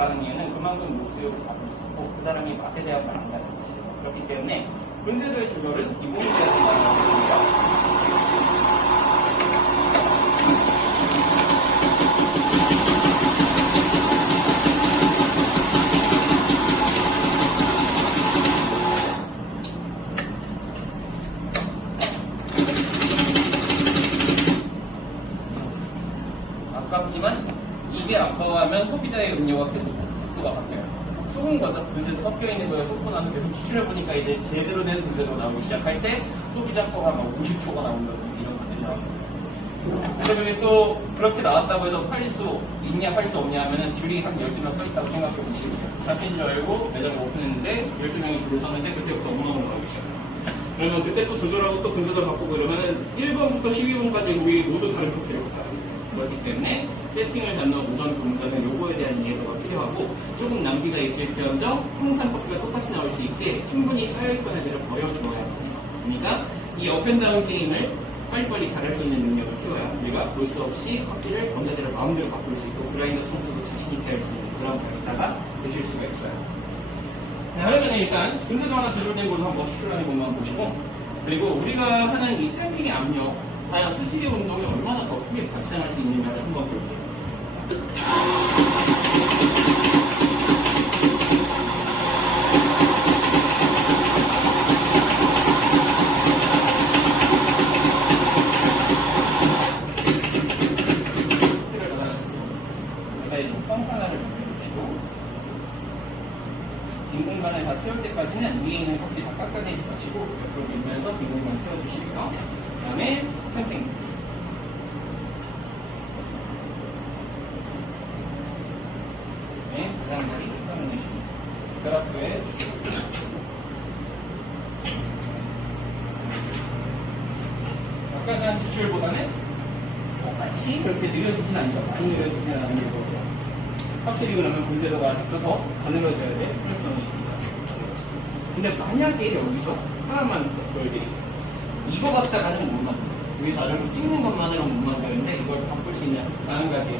라는 이유는 그만큼 무수욕을 잡을 수 있고 그 사람이 맛에 대한 걸 안다는 것이에요. 그렇기 때문에 분쇄도의 조절은 기본이어야 된다고 생각합니다. 아깝지만 이게 아까워하면 소비자의 음료가 계속 속도가 바뀌어요. 속은 거죠. 분쇄도 섞여 있는 거에 속고 나서 계속 추출해 보니까 이제 제대로 된 분쇄도가 나오기 시작할 때 소비자 거가 막 50%가 나온다든지 이런 것들이 나옵니다. 그래서 그게 또 그렇게 나왔다고 해서 팔 수 있냐 팔 수 없냐 하면은 줄이 한 12명 서 있다고 생각해 보시면 돼요. 잡힌 줄 알고 매장을 오픈했는데 12명이 줄을 섰는데 그때부터 어머너머 나오기 시작해요. 그러면 그때 또 조절하고 또 분쇄도 바꾸고 이러면은 1번부터 12번까지 우리 모두 다른 커피를 바꿔요. 그렇기 때문에 세팅을 잡는 우선 동작은 요거에 대한 이해도가 필요하고 조금 낭비가 있을지언정 항상 커피가 똑같이 나올 수 있게 충분히 쌓여있던 애들을 버려주어야 합니다. 그러니까 이 업앤다운 게임을 빨리빨리 잘할 수 있는 능력을 키워야 우리가 볼 수 없이 커피를 원자재를 마음대로 바꿀 수 있고 그라인더 청소도 자신있게 할 수 있는 그런 바리스타가 되실 수가 있어요. 자, 그러면 일단 분쇄도 하나 조절된 곳을 한번 추출하는 것만 보시고 그리고 우리가 하는 이 탬핑의 압력 과연 수직의 운동이 얼마나 더 크게 발생할 수 있느냐를 한번 볼게요. 빈 공간을 다 채울 때까지는 위에 있는 커피 다 깎아내지 마시고 옆으로 밀면서 빈 공간 채워주시고요. 그 다음에 탬핑. 네, 가장 머리 깎아내주시고 그라프에 아까 전 추출보다는 똑같이 그렇게 느려지진 않죠. 많이 느려지진 않는 거고요. 확실히 그러면 분쇄도가 더 가늘어져야 될 필요성이 있습니다. 근데 만약에 여기서 하나만 더 보여드릴게요. 이거 박자가는 못 만들어요. 여기 자료를 찍는 것만으로는 못 만드는데 이걸 바꿀 수 있냐? 라는 가지에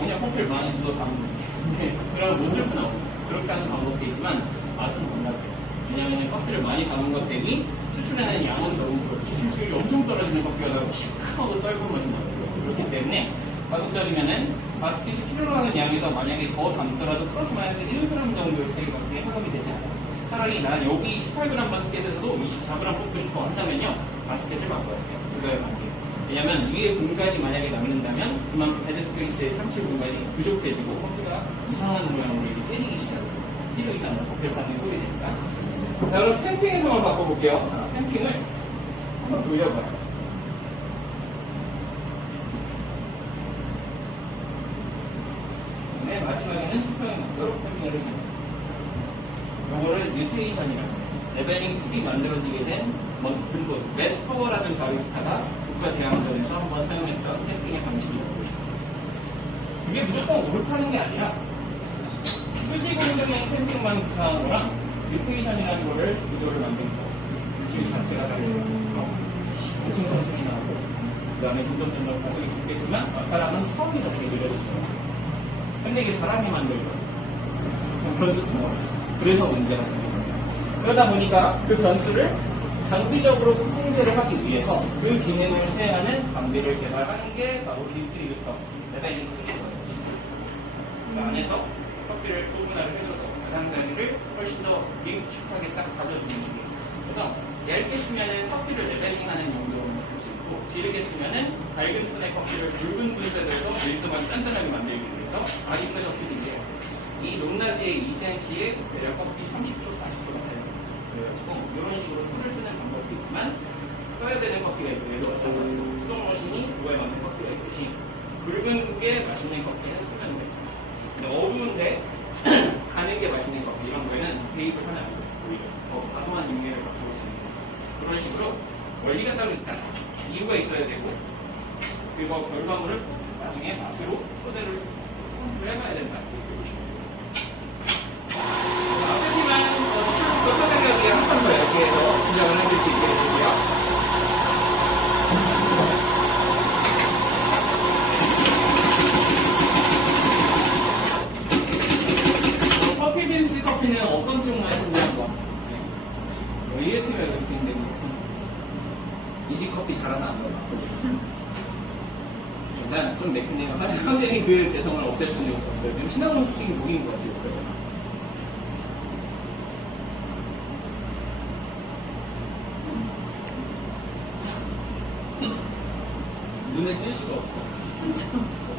그냥 커피를 많이 묻어 담는 그런 문제는 없고 그렇게 하는 방법도 있지만 맛은 달라져요. 왜냐하면 커피를 많이 담은 것 대비 수출하는 양은 너무 기술 수율이 엄청 떨어지는 커피가 나고 시큼하고 떫은 맛이 나요. 그렇기 때문에 가급적이면은 바스켓이 필요로 하는 양에서 만약에 더 담더라도 플러스 마이너스 1g 정도의 차이밖에 학업이 되지 않아요. 차라리 난 여기 18g 바스켓에서도 24g 뽑고 싶어 한다면요 바스켓을 바꿔야 돼요. 그거에 맞게. 왜냐면 위에 공간이 만약에 남는다면 그만큼 헤드 스페이스의 참치 공간이 부족해지고 커피가 이상한 모양으로 이렇게 깨지기 시작해요. 필요 이상으로 커피를 받는 꼴이 되니까. 자, 그럼 탬핑의 성을 바꿔볼게요. 자, 탬핑을 한번 돌려봐요. 네, 마지막에는 슈퍼형 목표로 탬핑을 해줍니다. 요거를 뉴테이션이라고 레벨링 툴이 만들어지게 된 그리고 맷 파워라는 바리스타가 국가대항전에서 한번 사용했던 탬핑의 방식이라고 이게 무조건 옳다는 게 아니라 수직 운동의 탬핑만 구사하는 거랑 뉴테이션이라는 거를 구조를 만든 거 규칙 자체가 다르고 엄청 천천히 나오고 그 다음에 점점 가속이 붙겠지만 아까랑은 처음이 다르게 느려졌어요. 근데 이게 사람이 만든 거예요. 변수 구멍이죠. 그래서 문제가 되는 거예요. 그러다 보니까 그 변수를 장비적으로 통제를 하기 위해서 그 기능을 수행하는 장비를 개발하는 게 바로 디스트리뷰터 레벨링 툴이거든요. 그 안에서 커피를 소분할을 해줘서 가장자리를 훨씬 더 밀축하게 딱 가져주는 거예요. 그래서 얇게 쓰면은 커피를 레벨링하는 용도로만 쓸 수 있고 길게 쓰면은 밝은 톤의 커피를 붉은 분쇄도에서 밀도만 단단하게 만들기 위해서 아기 펴져 쓰기인데요. 이 높낮이의 2cm의 대략 커피 30초, 40초가 차이납니다. 그래가지고 이런 식으로 툴을 쓰는 방법도 있지만 써야 되는 커피가 있고 얘도 마찬가지로 수동 머신이 그거에 맞는 커피가 있듯이 붉은 게 맛있는 커피는 쓰면 되죠. 근데 어두운데 가는 게 맛있는 커피 이런 거에는 베이블 하나 오히려 더 과도한 육류를 바꿔볼 수 있는 거죠. 그런 식으로 원리가 따로 있다. 이유가 있어야 되고 그거 결과물을 나중에 맛으로 토대를 내성을 없앨 수 있는 요소가 없어요. 지금 시나몬 스틱이 목인 것 같아요. 눈에 띌 수가 없어.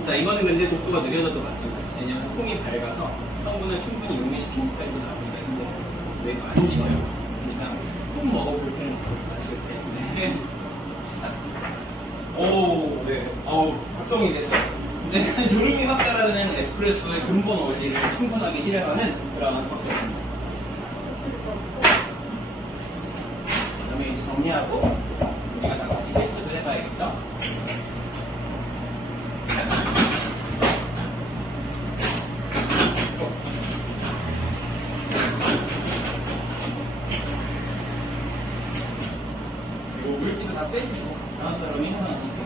자, 이거는 근데 속도가 느려져도 마찬가지. 왜냐면 콩이 밝아서 성분을 충분히 용매시킨 스타일도 나옵니다. 근데 왜 많이 쉬어요? 그러니까 콩 먹어볼 때는 마실 때. 오, 네. 각성이 됐어요. 근데 조름이 확 따라드는 에스프레소의 근본 원리를 충분하게 실현하는 그런 커피였습니다. 그다음에 이제 정리하고 우리가 다 같이 실습을 해봐야겠죠? 그리고 물기도 다 빼주고 다음 사람이 하나 있고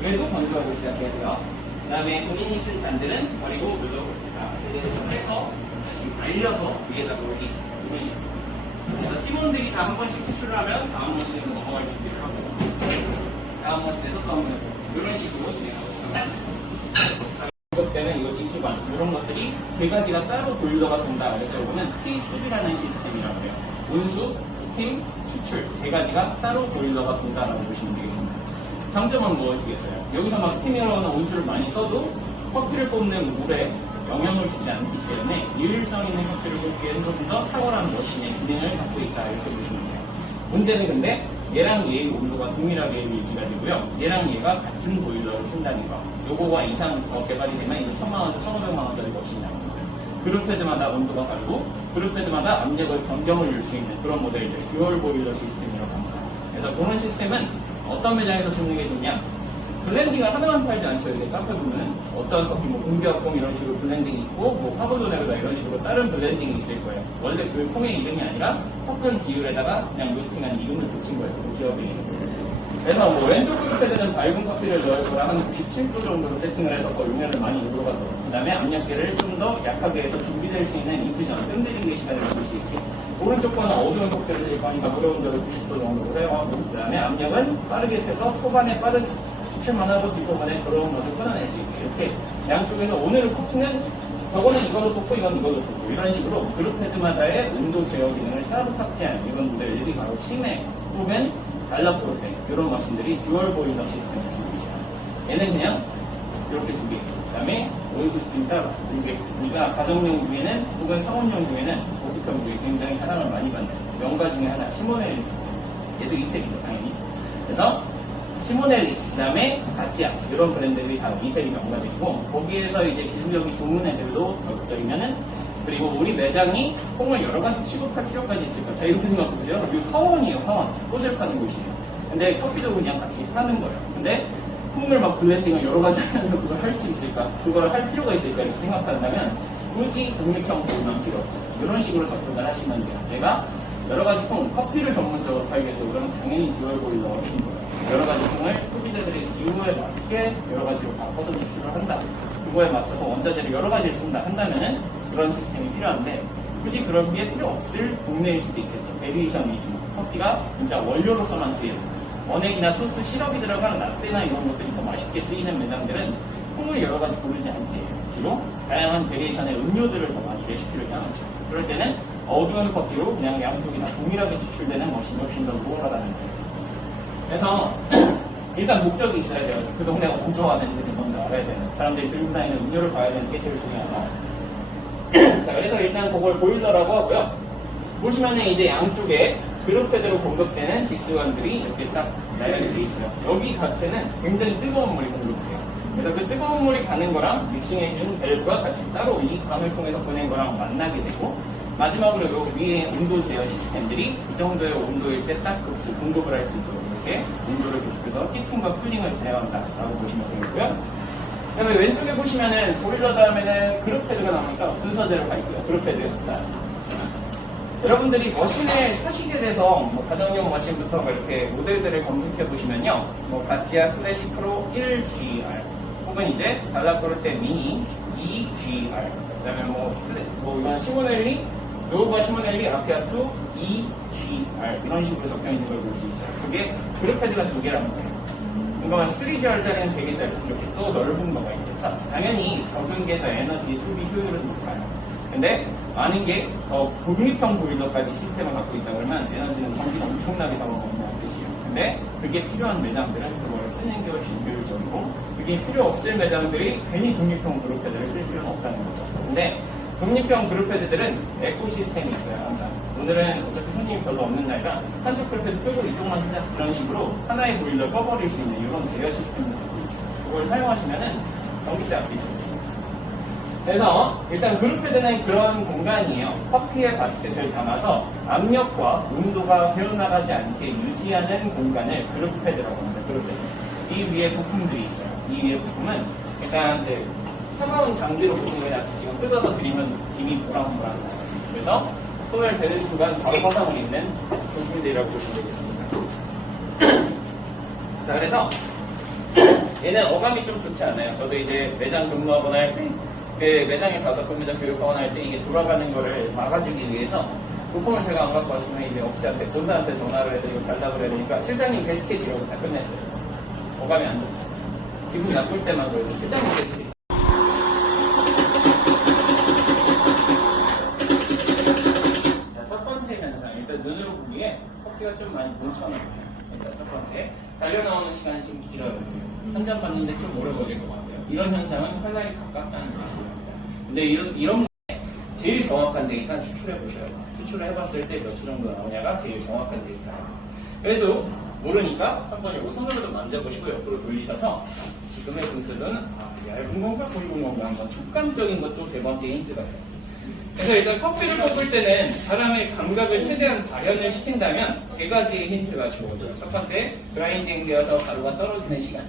그래도 건조하고 시작해야 돼요. 그 다음에 본인이 쓴 잔들은 버리고 물러봅니다. 세대를 해서 다시 말려서 위에다 올리기. 이런 식으로. 그래서 팀원들이 다 한 번씩 추출을 하면 다음 머신으로 넘어갈 준비를 하고 다음 머신에서 또 한 번 해보고 이런 식으로 진행하고 있습니다. 이것 때는 이거 직수관 이런 것들이 세 가지가 따로 보일러가 된다. 그래서 이거는 T3라는 시스템이라고 해요. 온수, 스팀, 추출 세 가지가 따로 보일러가 된다라고 보시면 되겠습니다. 장점은 무엇이겠어요? 여기서 막 스팀이라거나 온수를 많이 써도 커피를 뽑는 물에 영향을 주지 않기 때문에 유일성 있는 커피를 뽑기 위해서 좀 더 탁월한 머신의 기능을 갖고 있다 이렇게 보시면 돼요. 문제는 근데 얘랑 얘의 온도가 동일하게 유지가 되고요. 얘랑 얘가 같은 보일러를 쓴다는 거. 요거가 이상 더 개발이 되면 이제 1000만원에서 1500만원짜리 머신이 나옵니다. 그룹헤드마다 온도가 다르고 그룹헤드마다 압력을 변경을 줄 수 있는 그런 모델들 듀얼 보일러 시스템이라고 합니다. 그래서 그런 시스템은 어떤 매장에서 쓰는 게 좋냐? 블렌딩을 하나만 팔지 않죠. 이제 카페 보면 어떤 커피 뭐 공기압공 이런 식으로 블렌딩이 있고 뭐 카보도네르다 이런 식으로 다른 블렌딩이 있을 거예요. 원래 그 콩의 이름이 아니라 섞은 비율에다가 그냥 로스팅한 이름을 붙인 거예요. 그 기업이. 그래서 뭐 왼쪽 그룹헤드는 밝은 커피를 넣을 거라 한 97도 정도로 세팅을 해서 용량을 많이 늘어가도록 그 다음에 압력계를 좀 더 약하게 해서 준비될 수 있는 인퓨전, 끈들이는 시간을 줄 수 있고 오른쪽 거는 어두운 커피를 쓸 거니까 무려 온도를 90도 정도로 해하고 그 다음에 압력은 빠르게 해서 초반에 빠른 추출만 하고 뒷부분에 더러운 것을 끊어낼 수 있게 이렇게 양쪽에서 오늘 커피는 저거는 이걸로 뽑고 이건 이걸로 뽑고 이런 식으로 그룹헤드마다의 온도 제어 기능을 따로 탑재한 이런 모델들이 바로 시메 혹은 달라포르테 이런 머신들이 듀얼 보일러 시스템을 쓰고 있어요. 얘는 그냥 이렇게 두 개. 그 다음에 온수 스팀 따로 두 개. 우리가 가정용 중에는 혹은 상업용 중에는 고급형 중에 굉장히 사랑을 많이 받는 명가 중에 하나 시모넬리. 얘도 이태리죠 당연히. 그래서 시모넬리, 그 다음에 가치아 이런 브랜드들이 다 이태리 명가들이고 거기에서 이제 기술력이 좋은 애들도 적극적이면은 그리고 우리 매장이 콩을 여러 가지 취급할 필요까지 있을까? 자 이렇게 생각해보세요. 여기 화원이에요. 화원. 꽃을 파는 곳이에요. 근데 커피도 그냥 같이 파는 거예요. 근데 콩을 막 블렌딩을 여러 가지 하면서 그걸 할 수 있을까? 그걸 할 필요가 있을까? 이렇게 생각한다면 굳이 독립형 보호는 필요 없죠. 이런 식으로 접근을 하시면 돼요. 내가 여러 가지 콩, 커피를 전문적으로 팔겠어. 그러면 당연히 듀얼 보일러가 필요한 거예요. 여러 가지 콩을 소비자들의 기호에 맞게 여러 가지로 바꿔서 추출을 한다. 그거에 맞춰서 원자재를 여러 가지를 쓴다 한다면은 그런 시스템이 필요한데 굳이 그런 게 필요 없을 동네일 수도 있겠죠. 베리에이션 위주. 커피가 진짜 원료로서만 쓰여요. 원액이나 소스, 시럽이 들어간 라떼나 이런 것들이 더 맛있게 쓰이는 매장들은 콩을 여러 가지 고르지 않게 주로 다양한 베리에이션의 음료들을 더 많이 레시피를 짜놓죠. 그럴 때는 어두운 커피로 그냥 양쪽이 다 동일하게 추출되는 머신이 훨씬 더 수월하다는 거예요. 그래서 일단 목적이 있어야 돼요. 그 동네가 뭐 좋아하는지를 먼저 알아야 되는. 사람들이 들고 다니는 음료를 봐야 되는 게 제일 중요하죠. 자, 그래서 일단 그걸 보일러라고 하고요. 보시면은 이제 양쪽에 그룹헤드로 공급되는 직수관들이 이렇게 딱 나열이 되어 있어요. 여기 자체는 굉장히 뜨거운 물이 공급돼요. 그래서 그 뜨거운 물이 가는 거랑 믹싱해준 밸브가 같이 따로 이 관을 통해서 보낸 거랑 만나게 되고 마지막으로 요 위에 온도 제어 시스템들이 이 정도의 온도일 때 딱 공급을 할 수 있도록 이렇게 온도를 계속해서 히팅과 쿨링을 제어한다라고 보시면 되겠고요. 그 다음에 왼쪽에 보시면은 보일러 다음에는 그룹헤드가 나오니까 순서대로 가 있고요. 그룹헤드. 자, 여러분들이 머신을 사시게 돼서 뭐 가정용 머신부터 뭐 이렇게 모델들을 검색해 보시면요. 뭐 가티아 플래시 프로 1GR 혹은 이제 달라포르테 미니 2GR 그 다음에 뭐 이건 시모넬리 노우바 시모넬리 아피아투 2GR 이런 식으로 적혀 있는 걸 볼 수 있어요. 그게 그룹헤드가 두 개라는 거예요. 이건 3GR짜리는 3개짜리 이렇게 또 넓은 거가 있겠죠. 당연히 적은 게 더 에너지 소비 효율은 높아요. 근데 많은 게 독립형 보일러까지 시스템을 갖고 있다 그러면 에너지는 전기가 엄청나게 더 먹는다는 뜻이에요. 근데 그게 필요한 매장들은 그걸 쓰는 게 훨씬 효율적이고 그게 필요 없을 매장들이 괜히 독립형 그룹헤드를 쓸 필요는 없다는 거죠. 근데 독립형 그룹헤드들은 에코 시스템이 있어요, 항상. 오늘은 어차피 손님이 별로 없는 날이라 한쪽 그룹헤드 끄고 이쪽만 쓰자. 이런 식으로 하나의 보일러 꺼버릴 수 있는 이런 제어 시스템을 갖고 있어요. 그걸 사용하시면은 전기세 아끼기 좋습니다. 그래서 일단 그룹헤드는 그런 공간이에요. 커피의 바스켓을 담아서 압력과 온도가 새어나가지 않게 유지하는 공간을 그룹헤드라고 합니다. 그룹헤드. 이 위에 부품들이 있어요. 이 위에 부품은 일단 이제 차가운 장기로 보시면 그냥 지금 뜯어서 드리면 김이 보랑보랑 나요. 그래서 손을 대는 순간 바로 화상을 입는 부품들이라고 보시면 되겠습니다. 자, 그래서 얘는 어감이 좀 좋지 않아요. 저도 이제 매장 근무하거나 할 때, 그 매장에 가서 근무자 교육하거나 할 때 이게 돌아가는 거를 막아주기 위해서 부품을 제가 안 갖고 왔으면 이제 업체한테, 본사한테 전화를 해서 이거 달라고 그래야 되니까 실장님 게스켓 이러고 다 끝냈어요. 어감이 안 좋죠. 기분이 나쁠 때만 그래도 실장님 게스켓. 눈으로 보기에 커피가 좀 많이 뭉쳐나요. 일단 첫 번째, 달려나오는 시간이 좀 길어요. 한 잔 봤는데 좀 오래 걸릴 것 같아요. 이런 현상은 칼날이 가깝다는 뜻입니다. 근데 이런 제일 정확한 데이터 추출해 보셔요. 추출을 해봤을 때 몇 초 정도 나오냐가 제일 정확한 데이터예요. 그래도 모르니까 한번 이거 손으로도 만져보시고 옆으로 돌리셔서 지금의 분석은 얇은 건가 굵은 건가 한번 촉감적인 것도 세 번째 힌트가 돼요. 그래서 일단 커피를 뽑을 때는 사람의 감각을 최대한 발현을 시킨다면 세 가지의 힌트가 주어져요. 첫 번째, 그라인딩 되어서 가루가 떨어지는 시간.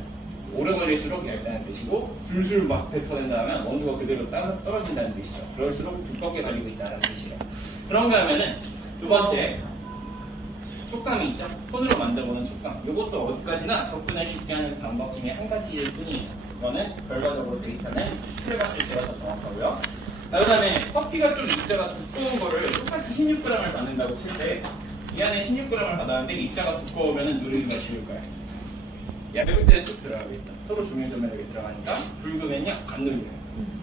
오래 걸릴수록 얇다는 뜻이고, 술술 막 뱉어낸다면 원두가 그대로 떨어진다는 뜻이죠. 그럴수록 두껍게 달리고 있다는 뜻이에요. 그런가 하면은 두 번째, 촉감이 있죠. 손으로 만져보는 촉감. 이것도 어디까지나 접근을 쉽게 하는 방법 중에 한 가지일 뿐이에요. 이거는 결과적으로 데이터는 수술해봤을 때가 더 정확하고요. 그 다음에 커피가 좀 입자가 두꺼운 거를 똑같이 16g을 받는다고 칠 때 이 안에 16g을 받았는데 입자가 두꺼우면 누르기가 쉬울까요? 얇을 때 쑥 들어가겠죠. 서로 조밀조밀하게 들어가니까 굵으면요 안 누르게요.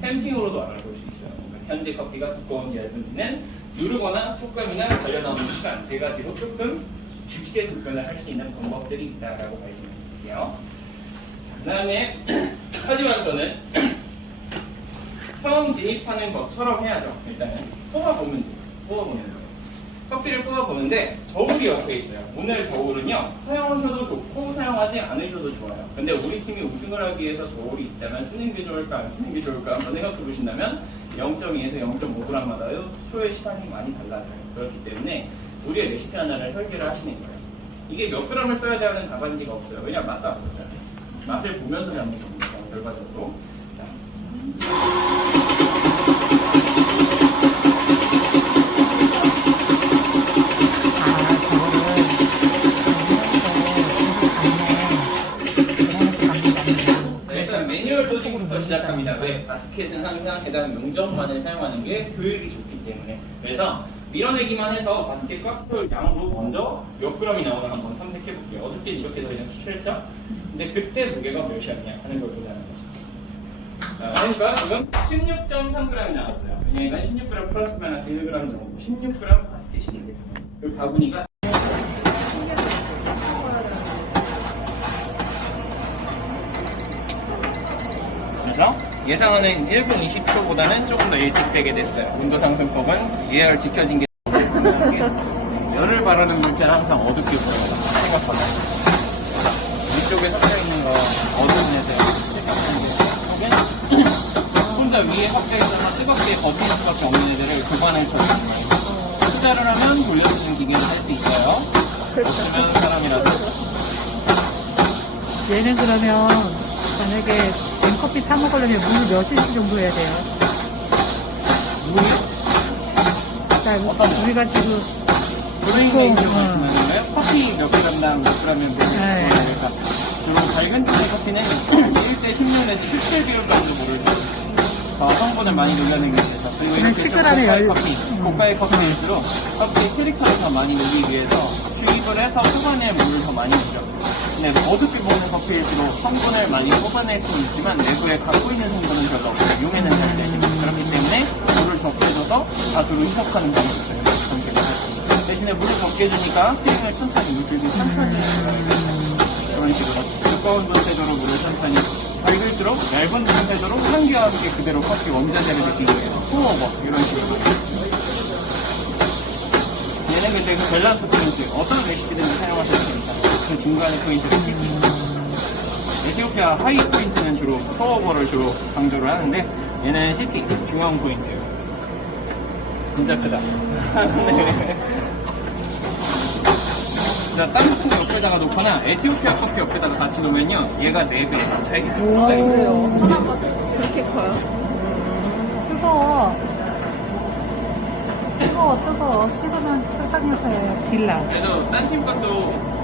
템핑으로도 알아볼 수 있어요. 그러니까 현재 커피가 두꺼운지 얇은지는 누르거나 촉감이나 달려나오는 시간 세 가지로 조금 쉽게 접근을 할 수 있는 방법들이 있다라고 말씀드릴게요. 그 다음에 하지만 저는 처음 진입하는 것처럼 해야죠. 일단은 뽑아보면 돼요. 뽑아보는 거예요. 커피를 뽑아보는데 저울이 옆에 있어요. 오늘 저울은요 사용하셔도 좋고 사용하지 않으셔도 좋아요. 근데 우리 팀이 우승을 하기 위해서 저울이 있다면 쓰는 게 좋을까 안 쓰는 게 좋을까 한번 생각해 보신다면 0.2에서 0.5g마다요 소요 시간이 많이 달라져요. 그렇기 때문에 우리의 레시피 하나를 설계를 하시는 거예요. 이게 몇 g을 써야 되는 답안지가 없어요. 왜냐면 맛도 안 보잖아요. 맛을 보면서 잡는 겁니다. 결과적으로. 일단 매뉴얼 도식부터 시작합니다. 왜? 바스켓은 항상 해당 용접만을 사용하는 게 효율이 좋기 때문에. 그래서 밀어내기만 해서 바스켓 꽉 채울 양으로 먼저 몇 g이 나오나 한번 탐색해 볼게요. 어저께 이렇게 저희는 추출했죠? 근데 그때 무게가 몇이었냐 하는 걸 보자는 거죠. 그러니까 지금 16.3g이 나왔어요. 그러니까 16g 플러스 마이너스 1g 정도. 16g 바스켓인데 그 바구니가 그래서 예상하는 1분 20초보다는 조금 더 일찍 되게 됐어요. 온도 상승법은 예열 지켜진 게 열을 바르는 물체를 항상 어둡게 보여요. 생각보다 위쪽에 섞여 있는 거 어두운 애들 혼자 위에 섞여있다가 뜨겁게 거치는 수밖에 없는 애들을 교관해서 투자를 하면 돌려주는 기계를 할 수 있어요. 그렇지만 사람이라도 얘는 그러면 만약에 냉커피 사 먹으려면 물 몇 cc 정도 해야 돼요? 물이 자, 우리가 지금 브레인웨이브 보시면 커피 몇 g당 몇 g이면 몇 g니까 주로 밝은 쪽의 커피는 1대 16 내지 17g 정도 물을 줘요. 성분을 많이 녹여내기 위해서. 그리고 이렇게 좀 고가의 커피일수록 커피 캐릭터를 더 많이 녹이기 위해서 주입을 해서 초반에 물을 더 많이 주죠. 대신에 어둡게 보이는 커피일수록 성분을 많이 뽑아낼 수는 있지만 내부에 갖고 있는 성분은 별로 없고 용해는 잘 되죠. 그렇기 때문에 물을 적게 줘서 다수로 희석하는 방법이 있어요. 대신에 물을 적게 주니까 크림을 천천히 물질이 천천히 그런 식으로 두꺼운 분쇄도로 물을 천천히 밝을수록 얇은 분쇄도로 향기와 함께 그대로 커피 원자재를 느끼게 해요. 푸어버 이런 식으로. 얘는 근데 그 밸런스 포인트 어떤 레시피든지 사용하셔도 됩니다. 그 중간의 포인트를 에티오피아 하이 포인트는 주로 푸어버를 주로 강조를 하는데 얘는 시티 중앙 포인트예요. 진짜 크다. 네. 자, 딴 커피 옆에다가 놓거나 에티오피아 커피 옆에다가 같이 놓으면요 얘가 4배 차이가 오, 납니다. 그래요. 하나가 그렇게 커요? 뜨거워. 뜨거워. 식으면 세상에서 딜라. 그래도 딴 팀 것도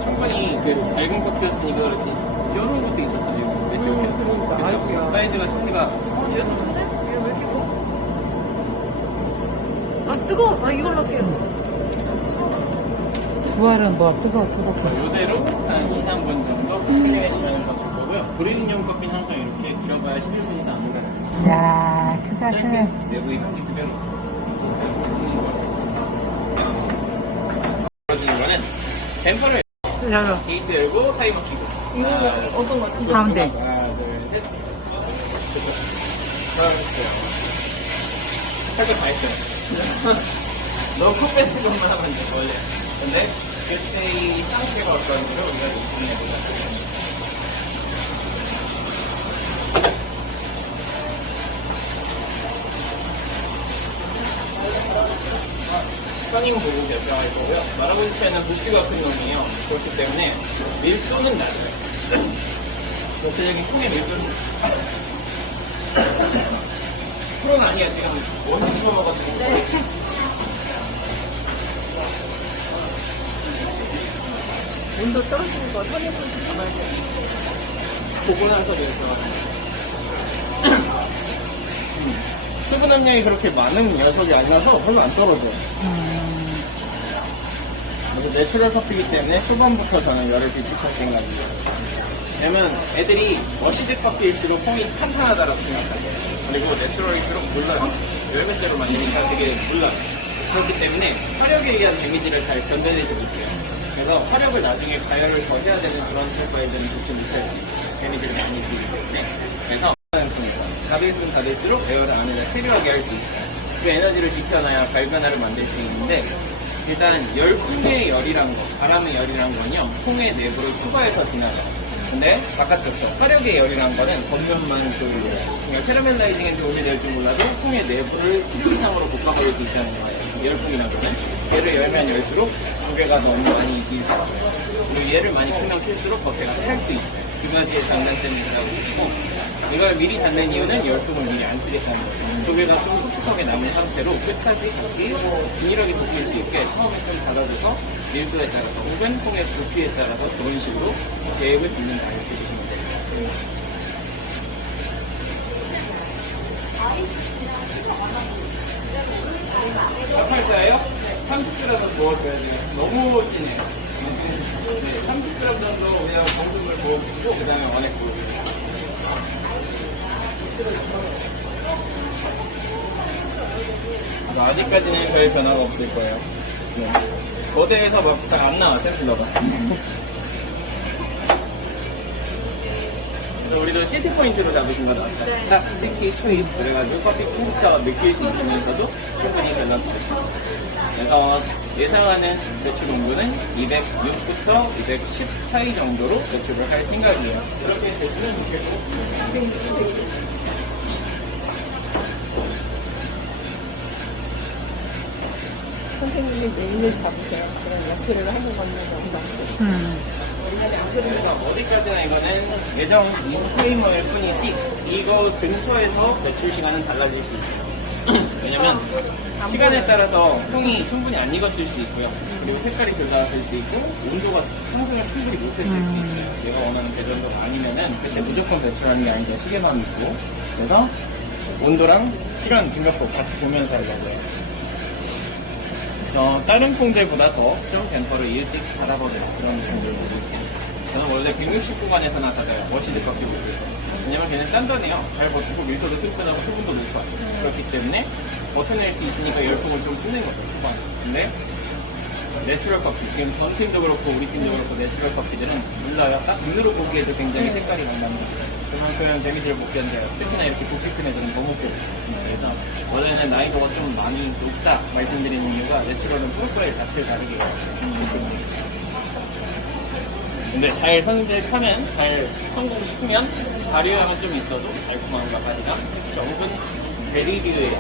충분히 그 밝은 커피였으니까 그렇지 이런 것도 있었잖아요. 에티오피아. 그러니까. 그쵸? 알게요. 사이즈가 차이가 얘도 좋네? 얘 왜 이렇게 커? 아, 뜨거워. 아, 이걸로 할게요. 부활은 뭐 뜨거워. 이대로 한 2, 3분 정도 클리어해주면 더 좋을 거고요. 브리미엄 커피는 항상 이렇게 길어봐야 11분 이상 안 가요. 야, 크다, 짧게 크. 내부의 향기 그대로 떨어지는 거는 댐퍼를 열어. 게이트 열고 타이머 키고 이거는 어떤 거 같은데? 가운데. 하나, 둘, 셋. 잘했어요. 살짝 다 했어요. 너무 콕 뺏는 것만 하면 돼, 원래. 근데 그때 이 상태가 어떤지를 우리가 느끼해보자. 선임 부분 결정할 거고요. 마라보지차는 부피가 큰 놈이에요. 그렇기 때문에 밀도는 낮아요. 전체적인 통의 밀도는 프로는 아니야. 지금 원수 씹어먹어가지고. 온도 떨어지는 거 선입견 담아야 돼. 보고 나서 그래서 수분 함량이 그렇게 많은 녀석이 아니라서 별로 안 떨어져요. 그래서 내추럴 커피이기 때문에 초반부터 저는 열을 비축할 생각이에요. 왜냐면 애들이 머시드 커피일수록 폼이 탄탄하다고 생각하죠. 그리고 내추럴일수록 물러요. 열매째로 만드니까 되게 물러요. 그렇기 때문에 화력에 의한 데미지를 잘 견뎌내지 못해요. 그래서 화력을 나중에 가열을 더 해야 되는 그런 탈바이들은 좋지 못할 수 있어요. 데미지를 많이 주기 때문에. 그래서 가될수록 가될수록 에어를 안에다 체류하게 할 수 있어요. 그 에너지를 지켜놔야 발변화를 만들 수 있는데 일단 열풍의 열이란 거, 바람의 열이란 건요 통의 내부를 투과해서 지나가요. 근데 바깥쪽죠. 화력의 열이란 거는 겉면만 그냥 캐러멜라이징인지 오늘 열줄 몰라도 통의 내부를 필요 이상으로 볶아버릴 수 있다는 거예요. 열풍이라는 거는 얘를 열면 열수록 무게가 너무 많이 이길 수 있어요. 그리고 얘를 많이 풀면 풀수록 겉에가 탈 수 있어요. 두 가지의 장단점이 들어가고 있고 이걸 미리 닫는 이유는 열통을 미리 안 쓰겠다는 거예요. 조개가 좀 촉촉하게 남은 상태로 끝까지 커피 균일하게 볶일 수 있게 처음에 좀 닫아줘서 밀도에 따라서 혹은 통의 부피에 따라서 그런 식으로 계획을 빚는다 이렇게 보시면 돼요. 몇 팔자예요? 30g 부어줘야 돼요. 너무 진해요. 네, 30g 정도 그냥 정수물 부어주고 그 다음에 원액 부어주세요. 아직까지는 별 변화가 없을 거예요. 네. 거대에서 막 잘 안 나와, 샘플러가. 그래서 우리도 시티 포인트로 잡으신 거 나왔죠? 딱 시티 초입. 그래가지고 커피 콩부터 느낄 수 있으면서도 충분히 밸런스 됩니다. 그래서 예상하는 배출 온도는 206부터 210 사이 정도로 배출을 할 생각이에요. 그렇게 됐으면 좋겠고. 선생님이 메인을 잡으세요. 그럼 옆에를 한번 건너서 그래서 어디까지나 이거는 예정 인프레이머일 뿐이지 이거 근처에서 배출 시간은 달라질 수 있어요. 왜냐면 시간에 따라서 콩이 충분히 안 익었을 수 있고요. 그리고 색깔이 달라질 수 있고 온도가 상승을 충분히 못했을 수 있어요. 내가 원하는 배전도가 아니면은 그때 무조건 배출하는 게 아니죠. 시계만 있고. 그래서 온도랑 시간 증가폭 같이 보면서 먹어요. 그래서 다른 콩들보다 더 좀 댐퍼를 일찍 닫아버려요. 그런 콩들 보고 있습니다. 저는 원래 160구간에서나 닫아요. 머시드 커피 모드. 왜냐면 걔는 단단해요. 잘 버티고 밀도도 튼튼하고 수분도 높아요. 그렇기 때문에 버텨낼 수 있으니까 열풍을 좀 쓰는 거죠. 초반에. 근데 내추럴 커피, 지금 전 팀도 그렇고 우리 팀도 그렇고 내추럴 커피들은 몰라요. 딱 눈으로 보기에도 굉장히 색깔이 강합니다. 그만큼 데미지를 못 견뎌요. 특히나 이렇게 부피 큰 애들은 너무 고 그래서 원래는 나이도가 좀 많이 높다 말씀드리는 이유가 내추럴은 프로파일 자체를 다르게 해요. 근데 잘 선택하면, 잘 성공시키면 발효향은 좀 있어도 달콤한 맛까지나 텍스처 혹은 베리류의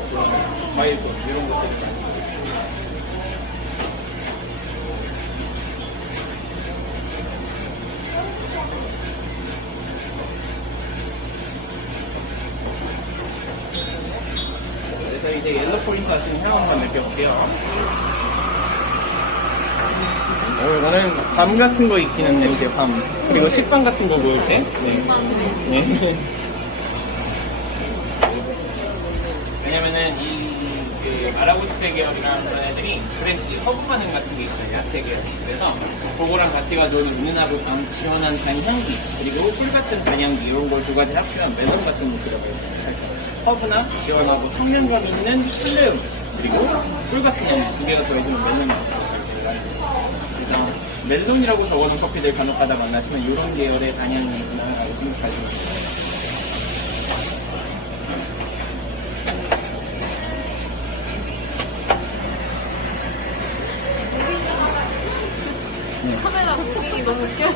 과일꽃 이런 것들이 많이 그래서 이제 옐로 포인트 같은 향 한번 느껴볼게요. 이거는 밤 같은 거 익히는 냄새, 밤. 그리고 식빵 같은 거 구울 때. 네. 왜냐면은 그 아라고스페 계열이라는 그런 애들이 프레시, 허브 반응 같은 게 있어요. 야채 계열. 그래서 그거랑 같이 가져오는 은은하고 시원한 단향기, 그리고 꿀 같은 단향기, 이런 걸 두 가지 합치면 멜론 같은 거 들어가 있어요. 살짝. 허브나 시원하고 청량감 있는 플레음, 그리고 꿀 같은 향기 두 개가 들어있으면 멜론 맛이 들어가 있어요. 그래서 멜론이라고 적어놓은 커피들 간혹 가다 만나시면 이런 계열의 단향이구나 라고 생각하시면 돼요. 카메라 무빙이 너무 웃겨.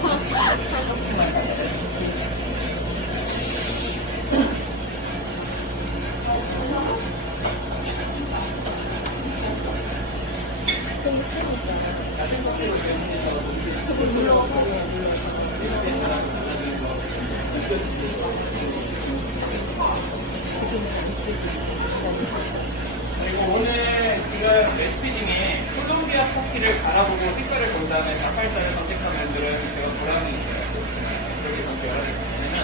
그리고 오늘 지금 레시피 중에 콜롬비아 커피를 갈아보고 색깔을 본 다음에 484를 선택한 분들은 제가 보람이 있어요. 이렇게 선택을 하겠습니다. 왜냐면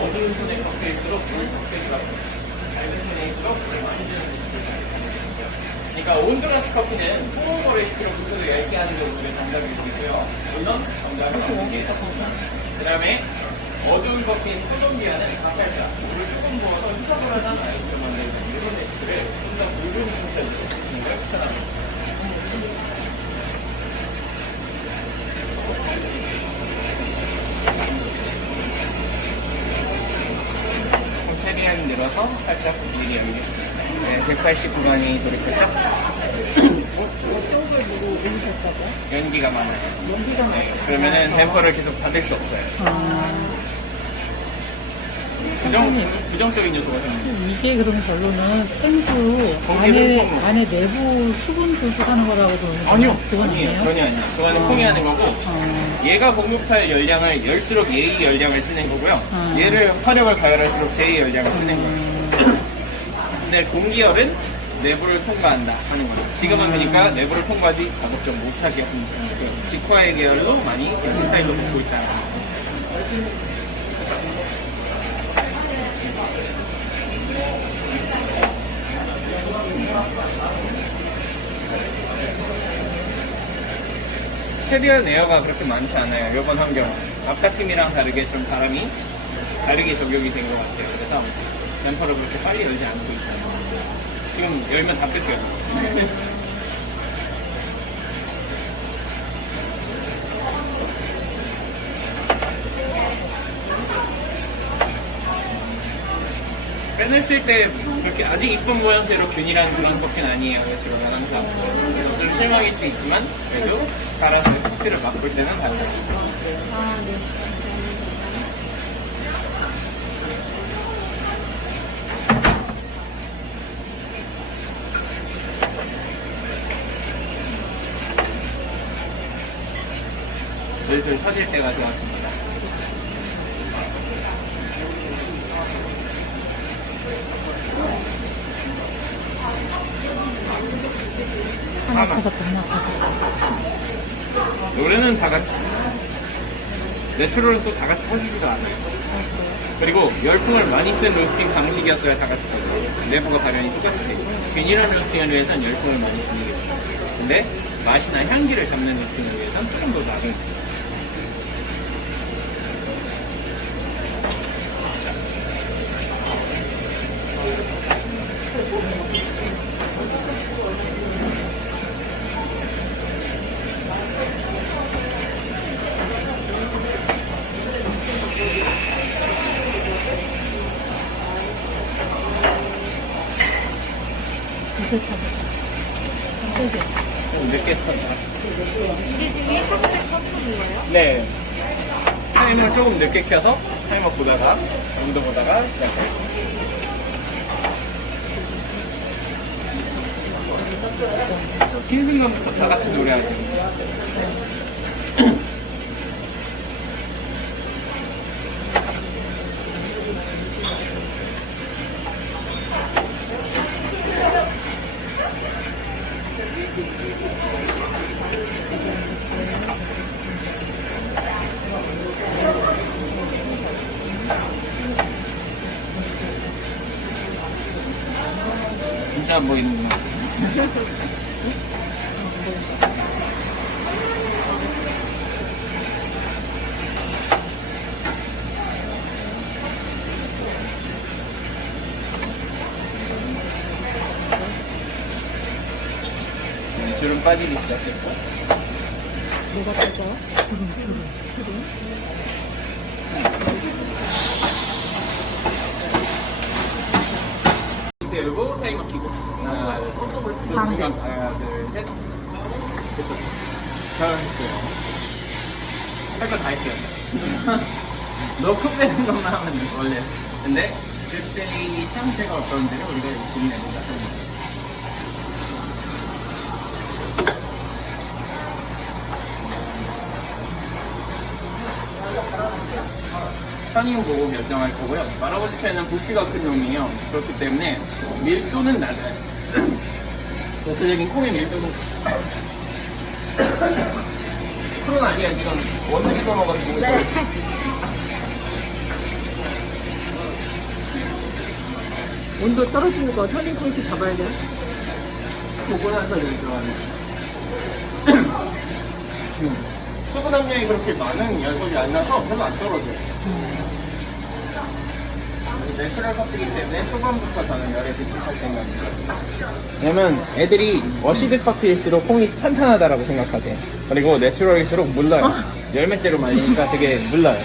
어두운 톤의 커피일수록 좋은 커피가 밝은 톤일수록 물이 많이 드는 레시피를 선택하는 거예요. 그러니까 온두라스 커피는 통으로 레시피로 구조를 얇게 하는 게 오늘의 정답일 수 있고요. 물론 정답은 없는 게 그 다음에 어두운 커피인 콜롬비아는 484, 물을 조금 부어서 희석을 하는 아이스를 만드는 이런 레시피를 좀 더 묽은 형태로 쓰는 걸 추천합니다. 최대한 늘어서 살짝 움직이 열리겠습니다. 네, 189간이 돌입했죠? 쪽을 보고 올리셨다고요? 연기가 많아요. 연기가 많아요. 네, 그러면은 댐퍼를 계속 닫을 수 없어요. 부정적인 요소가 생깁니다. 이게 그러면 결론은 생수 안에 내부 수분 조절하는 거라고도 아니요, 그건 아니에요. 아니에요? 전혀 아니에요. 그거는 포기하는 거고, 얘가 공급할 열량을 열수록 얘의 열량을 쓰는 거고요. 얘를 화력을 가열할수록 제의 열량을 쓰는 거예요. 근데 공기열은 내부를 통과한다 하는 거예요. 지금은 그러니까 내부를 통과하지 가급적 못하게 합니다. 직화의 계열로 많이 스타일로 먹고 있다는 거예요. 캐리어 에어가 그렇게 많지 않아요. 이번 환경 아까 팀이랑 다르게 좀 바람이 다르게 적용이 된 것 같아요. 그래서 램퍼를 그렇게 빨리 열지 않고 있어요. 지금 열면 다 뺏겨요. 빼냈을 때 그렇게 아직 이쁜 모양새로 균일한 그런 커피는 아니에요. 지금은 항상 좀 실망일 수 있지만 그래도 갈아서 커피를 맛볼 때는 달라요. 아, 네. 슬슬 터질 때가 되었습니다. 하나 터졌다, 하나 터졌다. 노래는 다 같이, 내추럴은 또 다 같이 터지지도 않아요. 그리고 열풍을 많이 쓴 로스팅 방식이었어야 다 같이 터져요. 내부가 발현이 똑같이 되고 균일한 로스팅을 위해서는 열풍을 많이 쓰는 게 좋아요. 근데 맛이나 향기를 잡는 로스팅을 위해서는 조금 더 낮은 늦게 탔다. 우리 집이 한국에 컴퓨터인 거예요? 네. 타이머 조금 늦게 켜서 타이머 보다가 온도 보다가 시작해요. 흰 순간부터 다 같이 노래하죠. 진짜 안 보이는구나. 네, 주름 빠지기 시작했고. 뭐가 빠져? 세우고 타이머 켜고 하나 둘셋 됐어. 잘 했어요. 할 거 다 했어요. 넣고 빼는 것만 하면 돼 원래. 근데 그때 이 상태가 어떤지를 우리가 열심히 해보자. 선이용 보고 결정할 거고요. 할아버지 펜은 부피가 큰 용이에요. 그렇기 때문에 밀도는 낮아요. 전체적인 콩의 밀도는 프로는 아니야. 지금 원두시 넣어가지고. 네. 온도 떨어지는 거 터닝 포인트 잡아야 돼요? 보고 나서 결정하는. 수분 함량이 그렇게 많은 열분이 안 나서 별로 안 떨어져요. 내추럴 커피이기 때문에 초반부터 저는 열에 비축할 생각입니다. 왜냐면 애들이 워시드 커피일수록 콩이 탄탄하다라고 생각하세요. 그리고 내추럴일수록 물러요. 열매째로 말리니까 되게 물러요.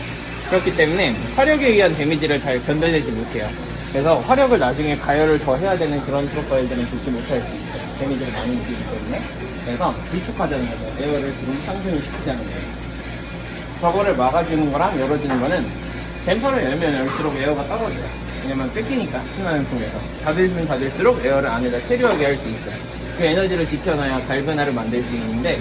그렇기 때문에 화력에 의한 데미지를 잘 견뎌내지 못해요. 그래서 화력을 나중에 가열을 더 해야 되는 그런 프로파일들은 좋지 못할 수 있어요. 데미지를 많이 입기 때문에. 그래서 비축하자는 거죠. 에어를 지금 상승을 시키자는 거예요. 저거를 막아주는 거랑 열어주는 거는 댐퍼를 열면 열수록 에어가 떨어져요. 왜냐면 뺏기니까 순환을 통해서 닫으면 닫을수록 에어를 안에다 체류하게 할 수 있어요. 그 에너지를 지켜놔야 갈변화를 만들 수 있는데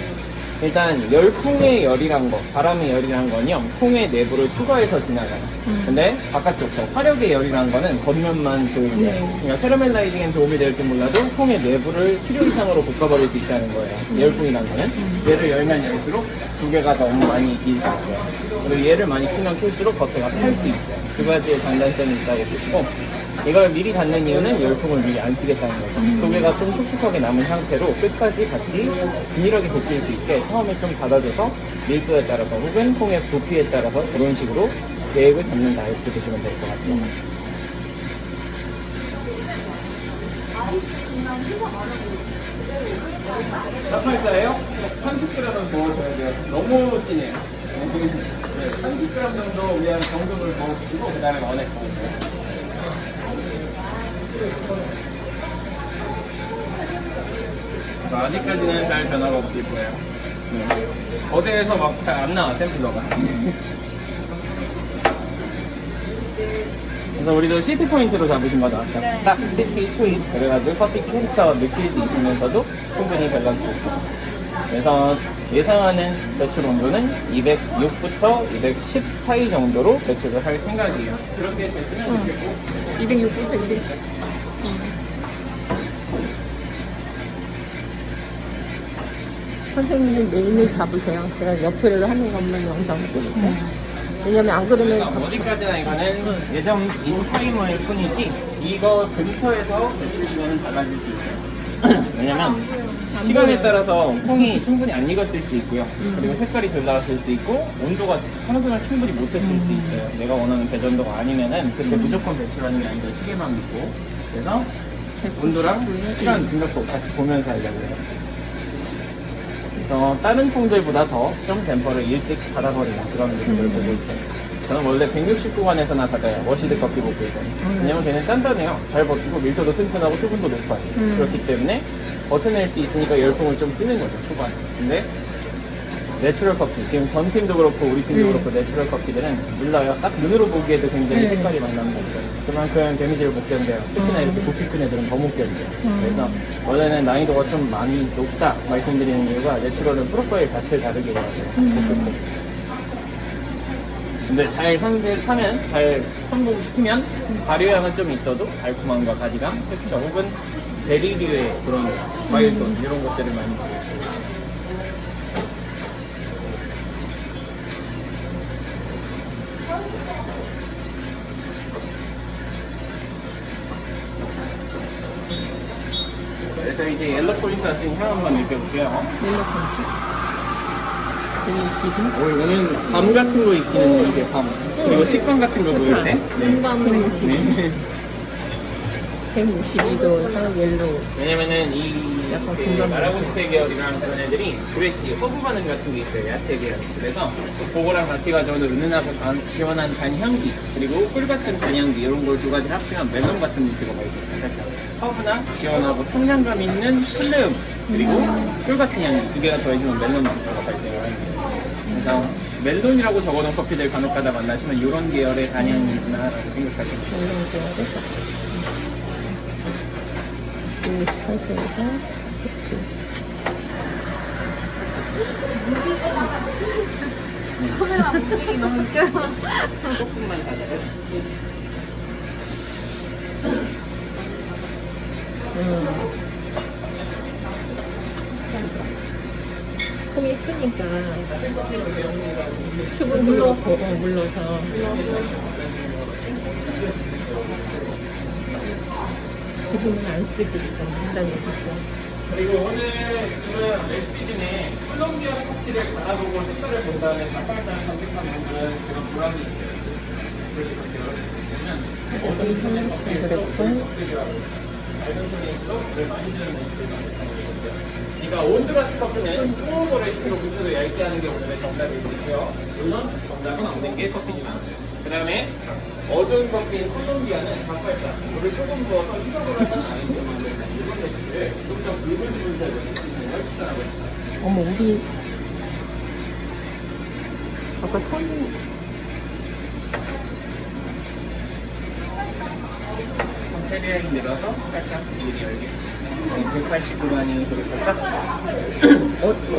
일단 열풍의 열이란 거, 바람의 열이란 건요 콩의 내부를 투과해서 지나가요. 근데 바깥쪽 저 화력의 열이란 거는 겉면만 도움이 돼요. 그러니까 캐러멜라이징엔 도움이 될지 몰라도 콩의 내부를 필요 이상으로 볶아버릴 수 있다는 거예요. 열풍이란 거는 얘를 열면 열수록 두 개가 너무 많이 낄 수 있어요. 그리고 얘를 많이 키면 클수록 겉에가 탈 수 있어요. 두 가지의 장단점이 있다고 보시고 이걸 미리 닫는 이유는 열풍을 미리 안 쓰겠다는 거죠. 두 개가 좀 촉촉하게 남은 상태로 끝까지 같이 균일하게 볶일 수 있게 처음에 좀 닫아줘서 밀도에 따라서 혹은 콩의 부피에 따라서 그런 식으로 계획을 잡는다 이렇게 보시면 될 것 같아요. 사팔사예요? 30g은 부어줘야 돼요. 너무 진해요. 30g 정도 위한 정수를 부어주시고 그 다음에 원액 부어주세요. 아직까지는 별 변화가 없을 거예요. 거대해서 막 잘 안 나와 샘플러가. 그래서 우리도 시티 포인트로 잡으신 거 나왔죠. 딱 시티 초입. 그래가지고 커피 캐릭터 느낄 수 있으면서도 충분히 밸런스 좋고. 그래서 예상하는 배출 온도는 206부터 210 사이 정도로 배출을 할 생각이에요. 그렇게 됐으면 좋겠고. 206부터 210. 선생님이 메인을 잡으세요. 제가 옆을 하는 것만 영상을 찍을게요. 왜냐면 안 그러면 어디까지나 이거는 예정 인타이머일 뿐이지 이거 근처에서 배출 시간은 달라질 수 있어요. 왜냐면 시간에 따라서 콩이 충분히 안 익었을 수 있고요. 그리고 색깔이 덜 나왔을 수 있고 온도가 상승을 충분히 못했을 수 있어요. 내가 원하는 배전도가 아니면은 그때 무조건 배출하는 게 아니라 시계만 믿고 그래서 온도랑 시간 증가도 같이 보면서 하려고 해요. 그래서 다른 콩들보다 더 좀 댐퍼를 일찍 닫아버리는 그런 모습을 보고 있어요. 저는 원래 160구간에서나 닫아요. 워시드 커피 먹고 있거든요. 왜냐면 걔는 단단해요. 잘 버티고 밀도도 튼튼하고 수분도 높아요. 그렇기 때문에 버텨낼 수 있으니까 열풍을 좀 쓰는 거죠, 초반에. 근데 내추럴 커피, 지금 전 팀도 그렇고 우리 팀도 그렇고 내추럴 커피들은 물러요. 딱 눈으로 보기에도 굉장히 색깔이 막 나는 거죠. 그만큼 데미지를 못 견뎌요. 특히나 이렇게 부피 큰 애들은 더 못 견뎌요. 그래서 원래는 난이도가 좀 많이 높다 말씀드리는 이유가 내추럴은 프로파일 자체를 다르게 해야 돼요. 근데 잘 선택하면, 잘 성공시키면 발효향은 좀 있어도 달콤함과 가지감, 텍스처 혹은 베리류의 그런 과일톤 이런 것들을 많이 보고 있어요. 그래서 이제 옐로 폴리타스인 향 한번 느껴볼게요. 옐로 콘치. 이거는 밤 같은 거 익히는 이제 밤. 그리고 식빵 같은 거 보일 때. 한밤 네. 152도에서 옐로우. 왜냐면은 이 약간 그 공감 마라고스페 계열이랑 그런 애들이 드레시 허브 반응 같은 게 있어요. 야채 계열. 그래서 그거랑 같이 가져오는 은은하고 시원한 단향기 그리고 꿀 같은 단향기 이런 걸 두 가지를 합치면 멜론 같은 노트가 있어요. 살짝 허브나 시원하고 청량감 있는 플레음 그리고 꿀 같은 향기 두 개가 더해지면 멜론 노트가 발생을 합니다. 그래서 멜론이라고 적어놓은 커피들 간혹가다 만나시면 이런 계열의 단향이구나라고 생각하시면 돼요. 멜론 계열에서 28도에서 체크. 카메라 움직이 너무 웃겨요. 조금만 가져가 콩이 크니까 수분 물러서 지금은 안 쓰기 때문에 한다는 얘기죠. 그리고 오늘 지금 레시피 중에 콜롬비아 커피를 갈아보고 색깔을 본 다음에 삭발산을 선택한 분들은 그런 보람이 있어요. 그렇게 왜냐면 어떤 손의 커피에서 어떤 커피가 밝은 손일수록 왜 많이 주는 레시피를 선택하는 거죠. 그러니까 온드라스 커피는 투어버 레시피로 붙여도 얇게 하는 게 오늘의 정답일 수 있고요. 물론 정답은 없는 게 커피지만. 그 다음에 어두운 커피인 콜롬비아는 삭발산 물을 조금 부어서 희석을 하지 않으면 만드는 이런 레시피를 좀 더 붉은 주문자를 쓸 수 있는 걸 추천하고 있습니다. 어머, 우리 아까 톤 세례를 내려서 살짝 문이 열겠습니다. 189만이 그렇죠?